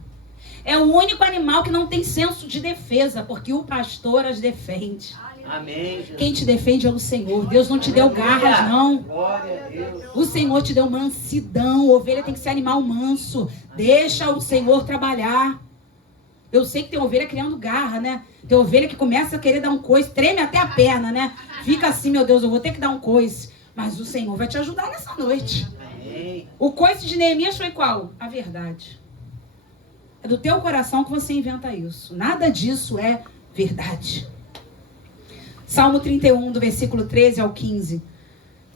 É o único animal que não tem senso de defesa, porque o pastor as defende. Amém. Jesus. Quem te defende é o Senhor. Deus não te deu garras, não. Glória a Deus. O Senhor te deu mansidão. Ovelha tem que ser animal manso. Deixa o Senhor trabalhar. Eu sei que tem ovelha criando garra, né? Tem ovelha que começa a querer dar um coice, treme até a perna, né? Fica assim, meu Deus, eu vou ter que dar um coice. Mas o Senhor vai te ajudar nessa noite. Amém. O coice de Neemias foi qual? A verdade. É do teu coração que você inventa isso. Nada disso é verdade. Salmo 31, do versículo 13 ao 15.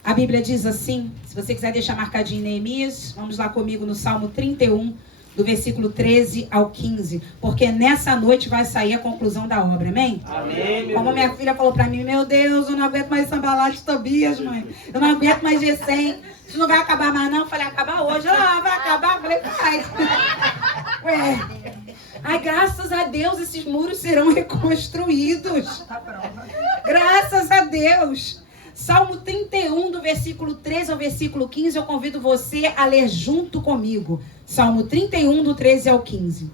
A Bíblia diz assim, se você quiser deixar marcadinho em Neemias, vamos lá comigo no Salmo 31, do versículo 13 ao 15. Porque nessa noite vai sair a conclusão da obra, amém? Amém. Como minha filha falou pra mim, meu Deus, eu não aguento mais Sambalate Tobias, mãe. Eu não aguento mais G100. Isso não vai acabar mais não. Eu falei, acabar hoje. Ah, vai acabar? Eu falei, vai. Ué. Ai, graças a Deus, esses muros serão reconstruídos. Graças a Deus. Salmo 31, do versículo 13 ao versículo 15, eu convido você a ler junto comigo. Salmo 31, do 13 ao 15.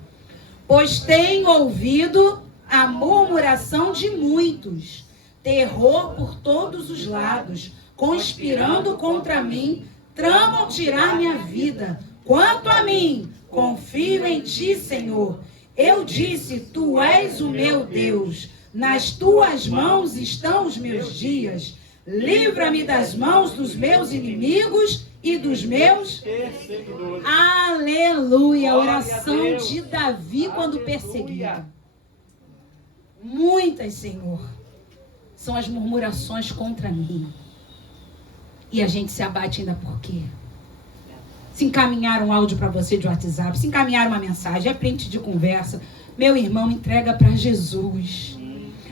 Pois tenho ouvido a murmuração de muitos, terror por todos os lados, conspirando contra mim, tramam tirar minha vida. Quanto a mim, confio em ti, Senhor. Eu disse, tu és o meu Deus. Nas tuas mãos estão os meus dias. Livra-me das mãos dos meus inimigos e dos meus perseguidores. Aleluia! A oração de Davi quando perseguido. Muitas, Senhor, são as murmurações contra mim. E a gente se abate ainda por quê? Se encaminhar um áudio para você de WhatsApp, se encaminhar uma mensagem, é print de conversa. Meu irmão, entrega para Jesus.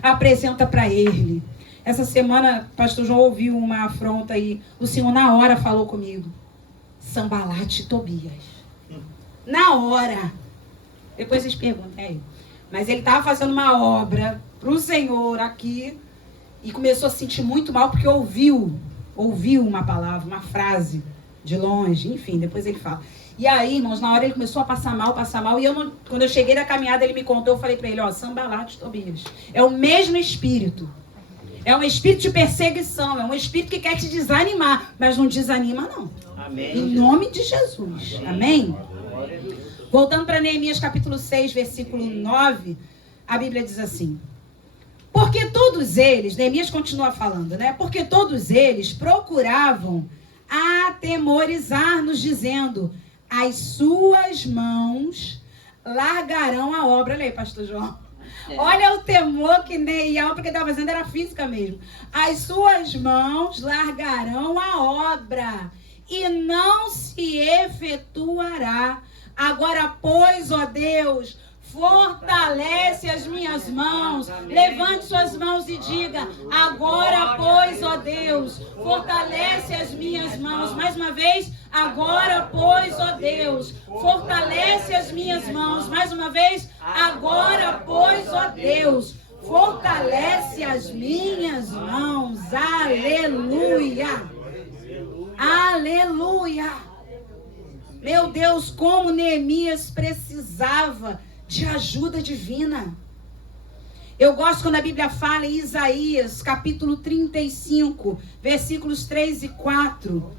Apresenta para Ele. Essa semana, pastor João ouviu uma afronta aí. O Senhor na hora falou comigo. Sambalate Tobias. Na hora. Depois vocês perguntam, aí. Mas ele estava fazendo uma obra para o Senhor aqui. E começou a se sentir muito mal porque ouviu uma palavra, uma frase de longe. Enfim, depois ele fala. E aí, irmãos, na hora ele começou a passar mal. E quando eu cheguei na caminhada, ele me contou. Eu falei para ele, Sambalate Tobias. É o mesmo espírito. É um espírito de perseguição, é um espírito que quer te desanimar, mas não desanima não. Amém. Em nome de Jesus. Amém? Voltando para Neemias capítulo 6, versículo 9, a Bíblia diz assim. Porque todos eles, Neemias continua falando, né? Porque todos eles procuravam atemorizar-nos, dizendo, as suas mãos largarão a obra. Olha aí, pastor João. Olha o temor que nem a obra que ele estava fazendo era física mesmo. As suas mãos largarão a obra e não se efetuará. Agora, pois, ó Deus, fortalece as minhas mãos. Levante suas mãos e diga, agora, pois, ó Deus, fortalece as minhas mãos. Mais uma vez, agora, pois, ó Deus, fortalece as minhas mãos. Mais uma vez, agora, pois, ó Deus, fortalece as minhas mãos. Aleluia! Aleluia! Meu Deus, como Neemias precisava de ajuda divina. Eu gosto quando a Bíblia fala em Isaías, capítulo 35, versículos 3 e 4.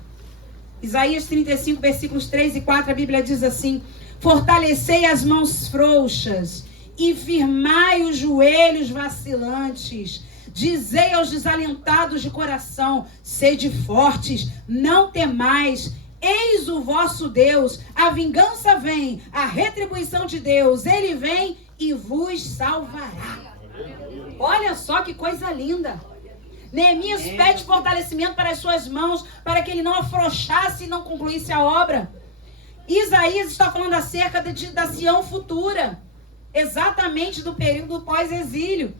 Isaías 35, versículos 3 e 4, a Bíblia diz assim, fortalecei as mãos frouxas e firmai os joelhos vacilantes. Dizei aos desalentados de coração, sede fortes, não temais. Eis o vosso Deus, a vingança vem, a retribuição de Deus, Ele vem e vos salvará. Olha só que coisa linda. Neemias pede fortalecimento para as suas mãos, para que ele não afrouxasse e não concluísse a obra. Isaías está falando acerca da Sião futura, exatamente do período pós-exílio.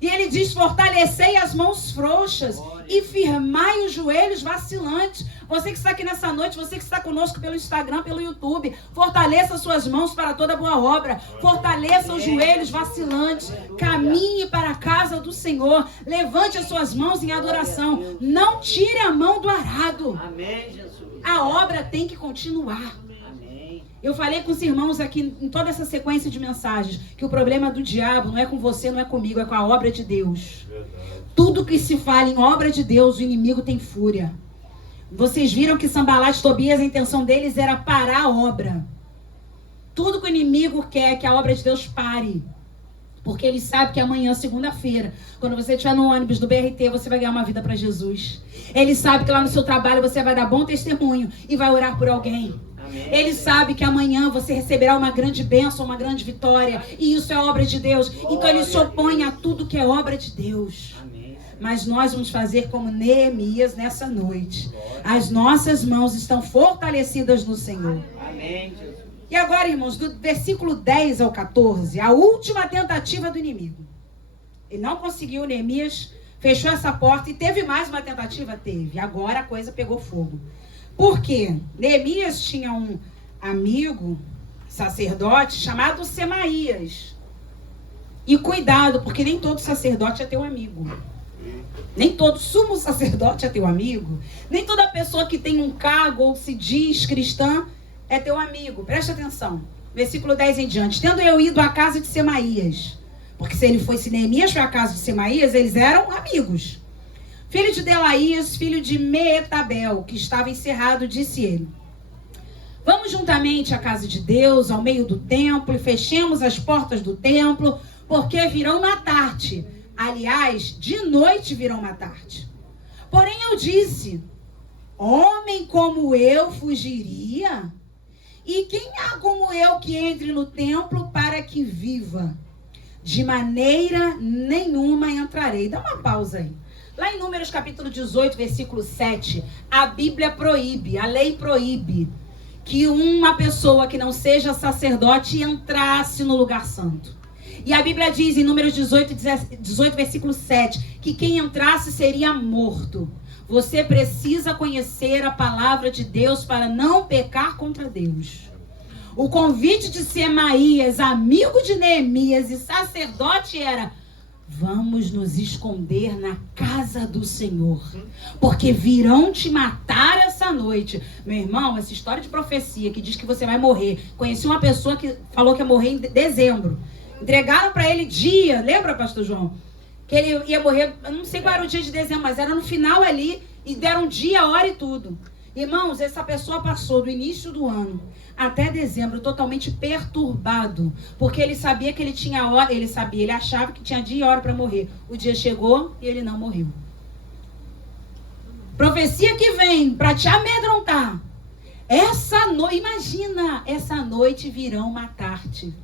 E ele diz, fortalecei as mãos frouxas e firmai os joelhos vacilantes. Você que está aqui nessa noite, você que está conosco pelo Instagram, pelo YouTube, fortaleça suas mãos para toda boa obra. Fortaleça os joelhos vacilantes. Caminhe para a casa do Senhor. Levante as suas mãos em adoração. Não tire a mão do arado. Amém, Jesus. A obra tem que continuar. Eu falei com os irmãos aqui, em toda essa sequência de mensagens, que o problema do diabo não é com você, não é comigo, é com a obra de Deus. Verdade. Tudo que se fala em obra de Deus, o inimigo tem fúria. Vocês viram que Sambalate Tobias, a intenção deles era parar a obra. Tudo que o inimigo quer é que a obra de Deus pare. Porque ele sabe que amanhã, segunda-feira, quando você estiver no ônibus do BRT, você vai ganhar uma vida para Jesus. Ele sabe que lá no seu trabalho você vai dar bom testemunho e vai orar por alguém. Amém. Ele sabe que amanhã você receberá uma grande bênção, uma grande vitória. E isso é obra de Deus. Então ele se opõe a tudo que é obra de Deus. Amém. Mas nós vamos fazer como Neemias nessa noite. As nossas mãos estão fortalecidas no Senhor. Amém, Jesus. E agora, irmãos, do versículo 10 ao 14, a última tentativa do inimigo. Ele não conseguiu, Neemias fechou essa porta e teve mais uma tentativa? Teve. Agora a coisa pegou fogo. Por quê? Neemias tinha um amigo, sacerdote, chamado Semaías. E cuidado, porque nem todo sacerdote é teu amigo. Nem todo sumo sacerdote é teu amigo. Nem toda pessoa que tem um cargo ou se diz cristã é teu amigo. Presta atenção. Versículo 10 em diante. Tendo eu ido à casa de Semaías. Porque se Neemias foi à casa de Semaías, eles eram amigos. Filho de Delaías, filho de Meetabel, que estava encerrado, disse ele: vamos juntamente à casa de Deus, ao meio do templo, e fechemos as portas do templo, porque virão matar-te. Aliás, de noite virão matar-te. Porém eu disse: homem como eu fugiria? E quem há como eu que entre no templo para que viva? De maneira nenhuma entrarei. Dá uma pausa aí. Lá em Números capítulo 18, versículo 7, a Bíblia proíbe, a lei proíbe que uma pessoa que não seja sacerdote entrasse no lugar santo. E a Bíblia diz em Números 18, versículo 7, que quem entrasse seria morto. Você precisa conhecer a palavra de Deus para não pecar contra Deus. O convite de Semaías, amigo de Neemias e sacerdote, era: vamos nos esconder na casa do Senhor, porque virão te matar essa noite. Meu irmão, essa história de profecia que diz que você vai morrer. Conheci uma pessoa que falou que ia morrer em dezembro. Entregaram para ele dia, lembra, pastor João? Que ele ia morrer, eu não sei qual era o dia de dezembro, mas era no final ali, e deram dia, hora e tudo. Irmãos, essa pessoa passou do início do ano até dezembro totalmente perturbado, porque ele sabia que ele tinha hora, ele achava que tinha dia e hora para morrer. O dia chegou e ele não morreu. Profecia que vem para te amedrontar. Imagina, essa noite virão matar-te.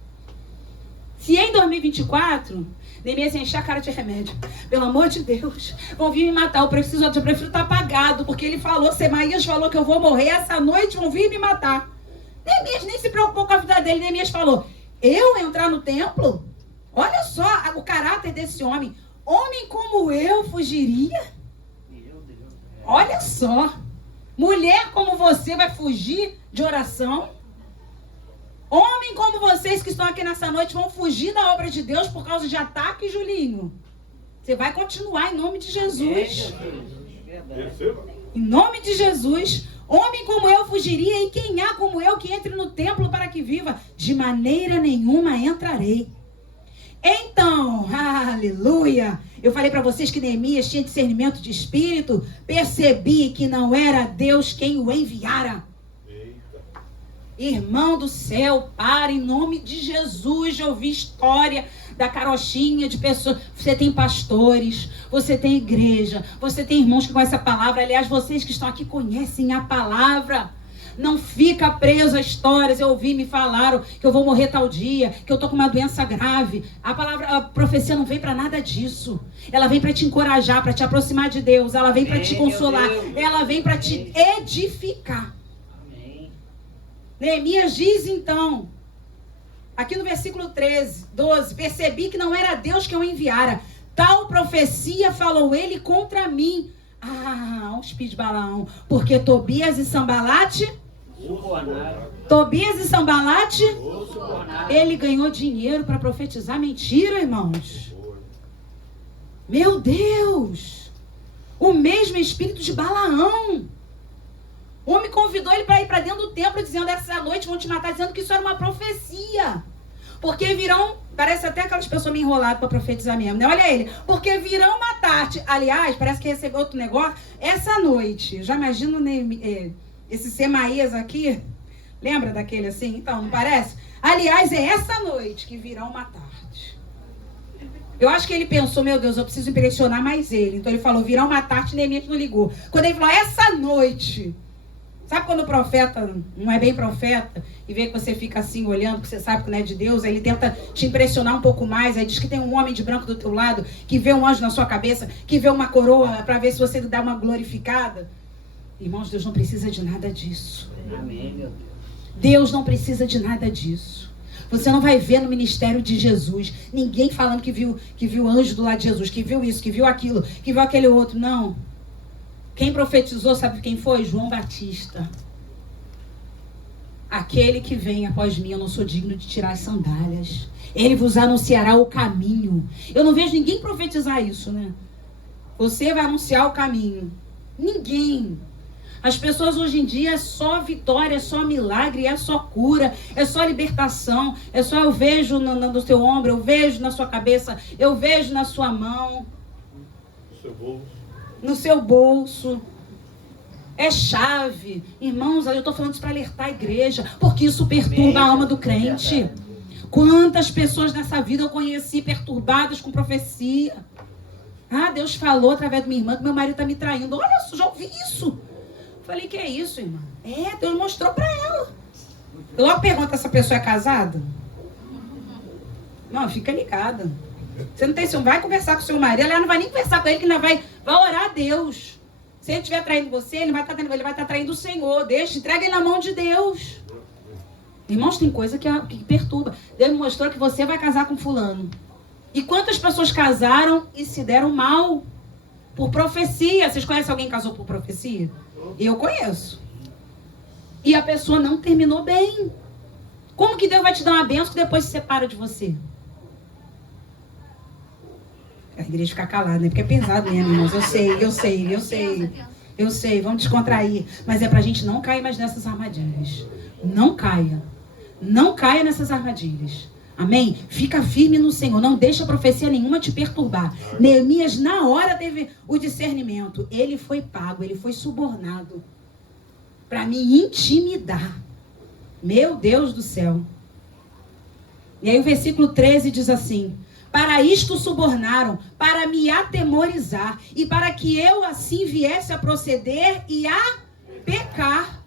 Se em 2024, Neemias encher a cara de remédio, pelo amor de Deus, vão vir me matar, eu prefiro estar apagado, porque ele falou, Semaías falou que eu vou morrer, essa noite vão vir me matar. Neemias nem se preocupou com a vida dele. Neemias falou: eu entrar no templo? Olha só o caráter desse homem. Homem como eu fugiria? Olha só. Mulher como você vai fugir de oração? Homem como vocês que estão aqui nessa noite vão fugir da obra de Deus por causa de ataque, Julinho? Você vai continuar em nome de Jesus. Em nome de Jesus. Homem como eu fugiria, e quem há como eu que entre no templo para que viva? De maneira nenhuma entrarei. Então, aleluia, eu falei para vocês que Neemias tinha discernimento de espírito. Percebi que não era Deus quem o enviara. Irmão do céu, para em nome de Jesus. Já ouvi história da carochinha de pessoas. Você tem pastores, você tem igreja, você tem irmãos que conhecem a palavra. Aliás, vocês que estão aqui conhecem a palavra. Não fica preso a histórias. Eu ouvi, me falaram que eu vou morrer tal dia, que eu tô com uma doença grave. A profecia não vem para nada disso. Ela vem para te encorajar, para te aproximar de Deus. Ela vem para te consolar. Ela vem para te edificar. Neemias diz então, aqui no versículo 12, percebi que não era Deus que eu enviara. Tal profecia falou ele contra mim. Um espírito de Balaão. Porque Tobias e Sambalate, ele ganhou dinheiro para profetizar mentira, irmãos. Meu Deus! O mesmo espírito de Balaão. O homem convidou ele para ir para dentro do templo, dizendo: essa noite vão te matar, dizendo que isso era uma profecia. Porque virão, parece até aquelas pessoas meio enroladas para profetizar mesmo, né? Olha ele, porque virão matar-te. Aliás, parece que recebeu outro negócio. Essa noite, já imagino esse Semaías aqui, lembra daquele assim? Então, não parece? Aliás, é essa noite que virão matar-te. Eu acho que ele pensou, meu Deus, eu preciso impressionar mais ele. Então ele falou, virá uma tarde, Neemias não ligou. Quando ele falou, essa noite... Sabe quando o profeta não é bem profeta e vê que você fica assim olhando, que você sabe que não é de Deus, aí ele tenta te impressionar um pouco mais, aí diz que tem um homem de branco do teu lado, que vê um anjo na sua cabeça, que vê uma coroa para ver se você dá uma glorificada. Irmãos, Deus não precisa de nada disso. Amém, meu Deus. Deus não precisa de nada disso. Você não vai ver no ministério de Jesus ninguém falando que viu anjo do lado de Jesus, que viu isso, que viu aquilo, que viu aquele outro. Não. Quem profetizou, sabe quem foi? João Batista. Aquele que vem após mim, eu não sou digno de tirar as sandálias. Ele vos anunciará o caminho. Eu não vejo ninguém profetizar isso, né? Você vai anunciar o caminho. Ninguém. As pessoas hoje em dia é só vitória, é só milagre, é só cura, é só libertação. É só eu vejo no seu ombro, eu vejo na sua cabeça, eu vejo na sua mão. No seu bolso. No seu bolso. É chave. Irmãos, eu estou falando isso para alertar a igreja, porque isso perturba a alma do crente. Quantas pessoas nessa vida eu conheci perturbadas com profecia. Ah, Deus falou através de minha irmã que meu marido está me traindo. Olha, já ouvi isso. Falei, que é isso, irmã? É, Deus mostrou para ela. Eu logo pergunto, essa pessoa é casada? Não, fica ligada. Você não tem ciúme, vai conversar com o seu marido. Ela não vai nem conversar com ele, que ainda vai orar a Deus. Se ele estiver traindo você, ele vai estar traindo o Senhor. Deixa, entrega ele na mão de Deus. Irmãos, tem coisa que perturba. Deus me mostrou que você vai casar com fulano. E quantas pessoas casaram e se deram mal? Por profecia. Vocês conhecem alguém que casou por profecia? Eu conheço. E a pessoa não terminou bem. Como que Deus vai te dar uma bênção que depois se separa de você? A igreja fica calada, né? Porque é pesado mesmo, irmãos. Eu sei. Vamos descontrair. Mas é pra gente não cair mais nessas armadilhas. Não caia. Não caia nessas armadilhas. Amém? Fica firme no Senhor. Não deixa profecia nenhuma te perturbar. Neemias, na hora, teve o discernimento. Ele foi pago, ele foi subornado para me intimidar. Meu Deus do céu. E aí o versículo 13 diz assim: para isto subornaram, para me atemorizar, e para que eu assim viesse a proceder e a pecar,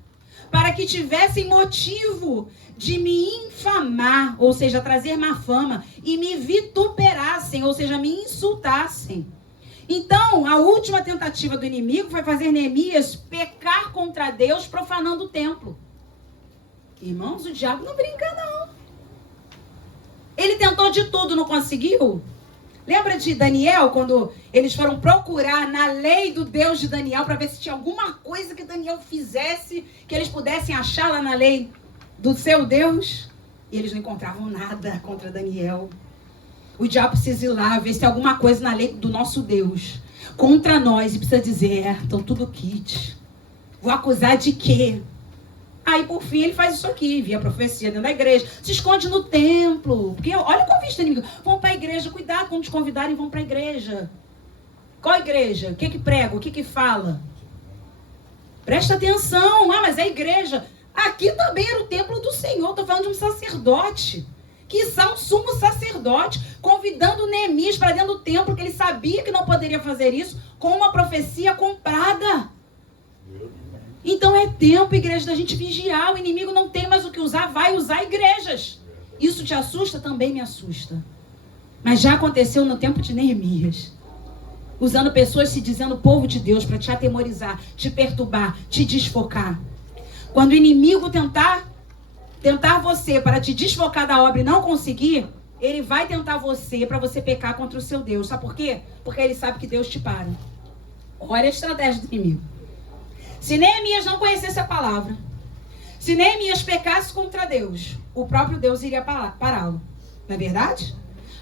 para que tivessem motivo de me infamar, ou seja, trazer má fama, e me vituperassem, ou seja, me insultassem. Então, a última tentativa do inimigo foi fazer Neemias pecar contra Deus, profanando o templo. Irmãos, o diabo não brinca, não. Ele tentou de tudo, não conseguiu? Lembra de Daniel, quando eles foram procurar na lei do Deus de Daniel para ver se tinha alguma coisa que Daniel fizesse que eles pudessem achar lá na lei do seu Deus? E eles não encontravam nada contra Daniel. O diabo precisa ir lá ver se tem alguma coisa na lei do nosso Deus contra nós e precisa dizer, estão tudo kit. Vou acusar de quê? Aí, por fim, ele faz isso aqui, via profecia dentro da igreja, se esconde no templo. Porque, olha o convite do inimigo. Vão para a igreja, cuidado quando te convidarem, vão para a igreja. Qual igreja? O que prega? O que fala? Presta atenção. Ah, mas é igreja. Aqui também era o templo do Senhor. Estou falando de um sacerdote. Que são um sumo sacerdote, convidando Neemias para dentro do templo, que ele sabia que não poderia fazer isso, com uma profecia comprada. Então é tempo, igreja, da gente vigiar. O inimigo não tem mais o que usar, vai usar igrejas. Isso te assusta? Também me assusta. Mas já aconteceu no tempo de Neemias. Usando pessoas se dizendo povo de Deus para te atemorizar, te perturbar, te desfocar. Quando o inimigo tentar você para te desfocar da obra e não conseguir, ele vai tentar você para você pecar contra o seu Deus. Sabe por quê? Porque ele sabe que Deus te para. Olha a estratégia do inimigo. Se Neemias não conhecesse a palavra, se Neemias pecasse contra Deus, o próprio Deus iria pará-lo. Não é verdade?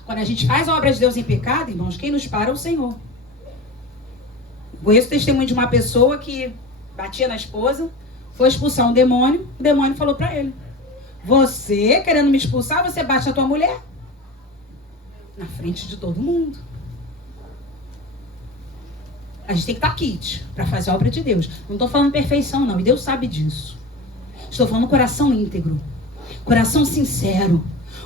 Quando a gente faz a obra de Deus em pecado, irmãos, quem nos para é o Senhor. Conheço o testemunho de uma pessoa que batia na esposa, foi expulsar um demônio, o demônio falou para ele: você, querendo me expulsar, você bate a tua mulher? Na frente de todo mundo. A gente tem que estar kit para fazer a obra de Deus. Não estou falando perfeição, não. E Deus sabe disso. Estou falando coração íntegro. Coração sincero.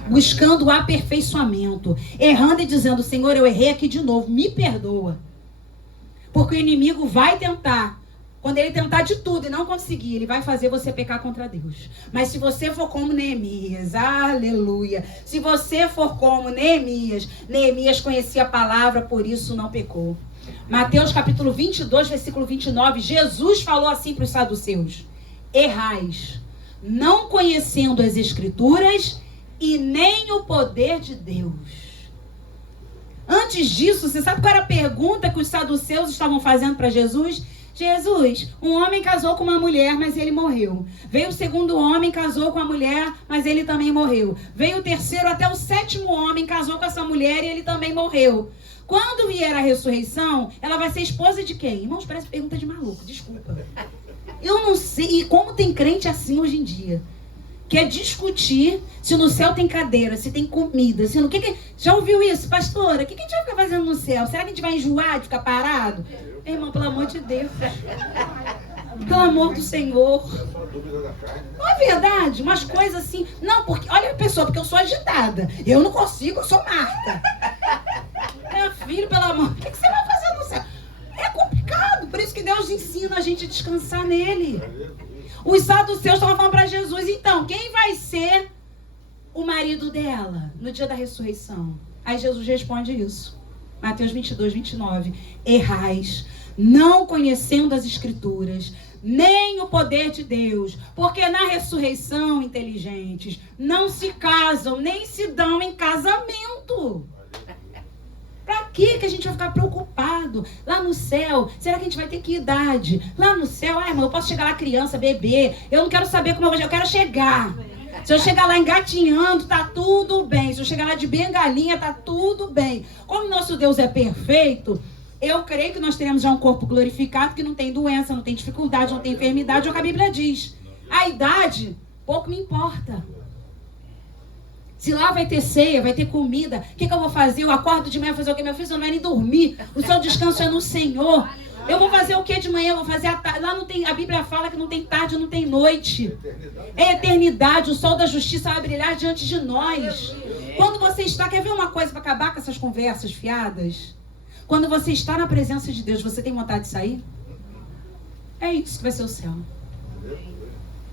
buscando o aperfeiçoamento, errando e dizendo: Senhor, eu errei aqui de novo, me perdoa. Porque o inimigo vai tentar. Quando ele tentar de tudo e não conseguir, ele vai fazer você pecar contra Deus. Mas se você for como Neemias, aleluia. Se você for como Neemias, Neemias conhecia a palavra, por isso não pecou. Mateus capítulo 22, versículo 29, Jesus falou assim para os saduceus: errais, não conhecendo as escrituras e nem o poder de Deus. Antes disso, você sabe qual era a pergunta que os saduceus estavam fazendo para Jesus? Jesus, um homem casou com uma mulher, mas ele morreu. Veio o segundo homem, casou com a mulher, mas ele também morreu. Veio o terceiro, até o sétimo homem, casou com essa mulher e ele também morreu. Quando vier a ressurreição, ela vai ser esposa de quem? Irmãos, parece pergunta de maluco, desculpa. Eu não sei, e como tem crente assim hoje em dia? Quer discutir se no céu tem cadeira, se tem comida, se no que... Já ouviu isso, pastora? O que a gente vai ficar fazendo no céu? Será que a gente vai enjoar de ficar parado? Irmão, pelo amor de Deus. Pelo amor do Senhor. Não é verdade? Umas coisas assim. Não, porque, olha a pessoa, porque eu sou agitada. Eu não consigo, eu sou Marta. Meu filho, pelo amor, o que você vai fazer no céu? É complicado, por isso que Deus ensina a gente a descansar nele. Os saduceus estavam falando para Jesus: então, quem vai ser o marido dela no dia da ressurreição? Aí Jesus responde isso. Mateus 22, 29. Errais, não conhecendo as escrituras, nem o poder de Deus, porque na ressurreição, inteligentes, não se casam, nem se dão em casamento. Pra que a gente vai ficar preocupado? Lá no céu, será que a gente vai ter que idade? Lá no céu, irmão, eu posso chegar lá criança, bebê, eu não quero saber como eu quero chegar. Se eu chegar lá engatinhando, tá tudo bem. Se eu chegar lá de bengalinha, tá tudo bem. Como nosso Deus é perfeito, eu creio que nós teremos já um corpo glorificado, que não tem doença, não tem dificuldade, não tem enfermidade, é o que a Bíblia diz. A idade, pouco me importa. Se lá vai ter ceia, vai ter comida, o que eu vou fazer? Eu acordo de manhã, fazer o quê? Meu filho, você não vai nem dormir. O seu descanso é no Senhor. Eu vou fazer o que de manhã? Eu vou fazer a tarde. Lá não tem, a Bíblia fala que não tem tarde, não tem noite. É eternidade. O sol da justiça vai brilhar diante de nós. Quando você está... Quer ver uma coisa para acabar com essas conversas fiadas? Quando você está na presença de Deus, você tem vontade de sair? É isso que vai ser o céu.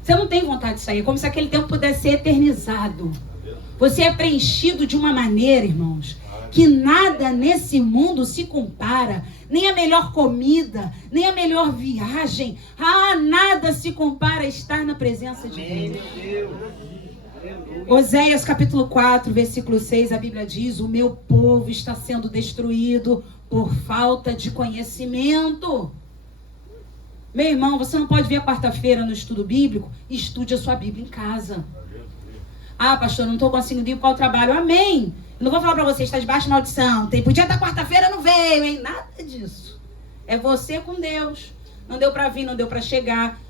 Você não tem vontade de sair. É como se aquele tempo pudesse ser eternizado. Você é preenchido de uma maneira, irmãos, que nada nesse mundo se compara. Nem a melhor comida, nem a melhor viagem. Nada se compara a estar na presença de Deus. Oséias capítulo 4, versículo 6, a Bíblia diz: o meu povo está sendo destruído por falta de conhecimento. Meu irmão, você não pode vir a quarta-feira no estudo bíblico? Estude a sua Bíblia em casa. Pastor, não estou conseguindo ir para o trabalho. Amém. Eu não vou falar para você, está debaixo de maldição. Podia estar quarta-feira, não veio, hein? Nada disso. É você com Deus. Não deu para vir, não deu para chegar.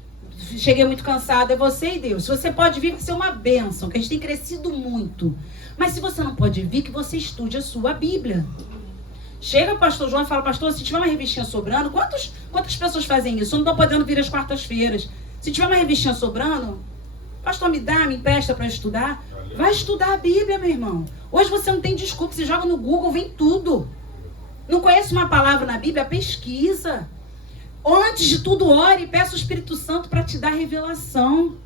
Cheguei muito cansado. É você e Deus. Se você pode vir, vai ser uma bênção, que a gente tem crescido muito. Mas se você não pode vir, que você estude a sua Bíblia. Chega o pastor João e fala: pastor, se tiver uma revistinha sobrando, quantas pessoas fazem isso? Eu não estou podendo vir às quartas-feiras. Se tiver uma revistinha sobrando, pastor, me empresta para estudar. Vai estudar a Bíblia, meu irmão. Hoje você não tem desculpa, você joga no Google, vem tudo. Não conhece uma palavra na Bíblia? Pesquisa. Antes de tudo, ore e peça o Espírito Santo para te dar revelação.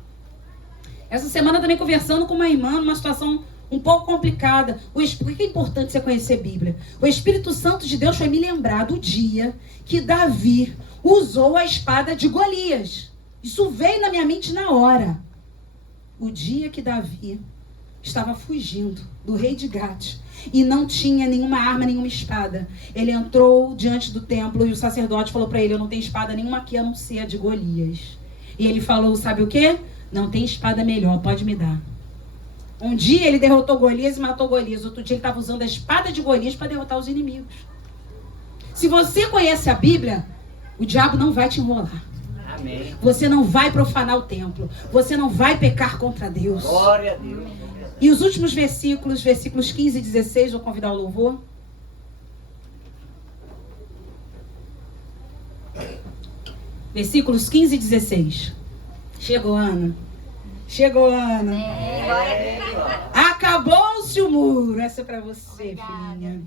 Essa semana também conversando com uma irmã, numa situação um pouco complicada. Por que é importante você conhecer a Bíblia? O Espírito Santo de Deus foi me lembrar do dia que Davi usou a espada de Golias. Isso veio na minha mente na hora. O dia que Davi estava fugindo do rei de Gate e não tinha nenhuma arma, nenhuma espada. Ele entrou diante do templo e o sacerdote falou para ele: eu não tenho espada nenhuma aqui a não ser a de Golias. E ele falou: sabe o quê? Não tem espada melhor, pode me dar. Um dia ele derrotou Golias e matou Golias. Outro dia ele estava usando a espada de Golias para derrotar os inimigos. Se você conhece a Bíblia, o diabo não vai te enrolar. Amém. Você não vai profanar o templo. Você não vai pecar contra Deus. Glória a Deus. E os últimos versículos 15 e 16, vou convidar o louvor. Versículos 15 e 16. Chegou, Ana. Chegou, Ana. Acabou-se o muro. Essa é para você, filhinha.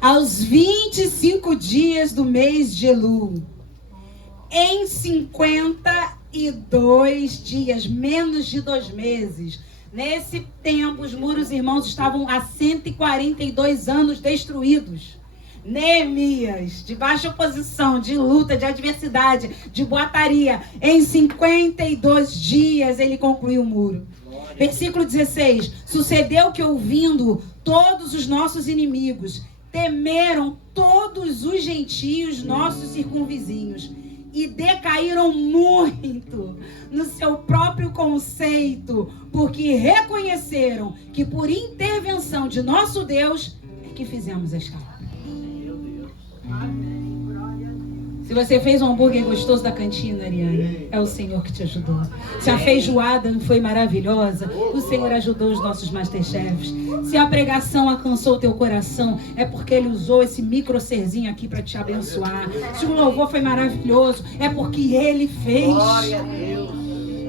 Aos 25 dias do mês de Elul, em 52 dias, menos de 2 meses, nesse tempo, os muros, irmãos, estavam há 142 anos destruídos. Neemias, de baixa oposição, de luta, de adversidade, de boataria, em 52 dias ele concluiu o muro. Versículo 16: sucedeu que, ouvindo todos os nossos inimigos, temeram todos os gentios, nossos circunvizinhos, e decaíram muito no seu próprio conceito, porque reconheceram que por intervenção de nosso Deus é que fizemos a escala. Se você fez um hambúrguer gostoso da cantina, Ariane, é o Senhor que te ajudou. Se a feijoada foi maravilhosa, o Senhor ajudou os nossos masterchefs. Se a pregação alcançou o teu coração, é porque Ele usou esse micro serzinho aqui para te abençoar. Se o louvor foi maravilhoso, é porque Ele fez. Glória a Deus.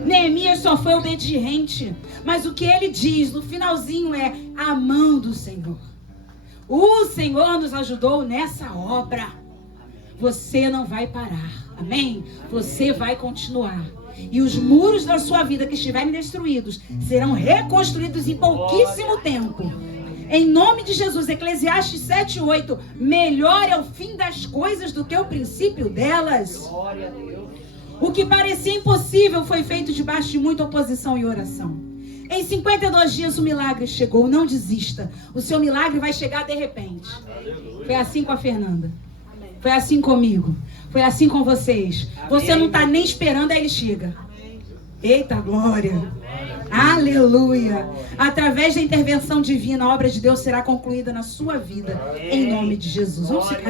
Neemias só foi obediente, mas o que ele diz no finalzinho é: amando o Senhor. O Senhor nos ajudou nessa obra. Você não vai parar. Amém? Você vai continuar. E os muros da sua vida que estiverem destruídos serão reconstruídos em pouquíssimo tempo. Em nome de Jesus. Eclesiastes 7:8. Melhor é o fim das coisas do que o princípio delas. Glória a Deus. O que parecia impossível foi feito debaixo de muita oposição e oração. Em 52 dias o milagre chegou. Não desista. O seu milagre vai chegar de repente. Foi assim com a Fernanda. Foi assim comigo. Foi assim com vocês. Você não está nem esperando, aí ele chega. Eita glória. Aleluia. Através da intervenção divina, a obra de Deus será concluída na sua vida. Em nome de Jesus. Vamos ficar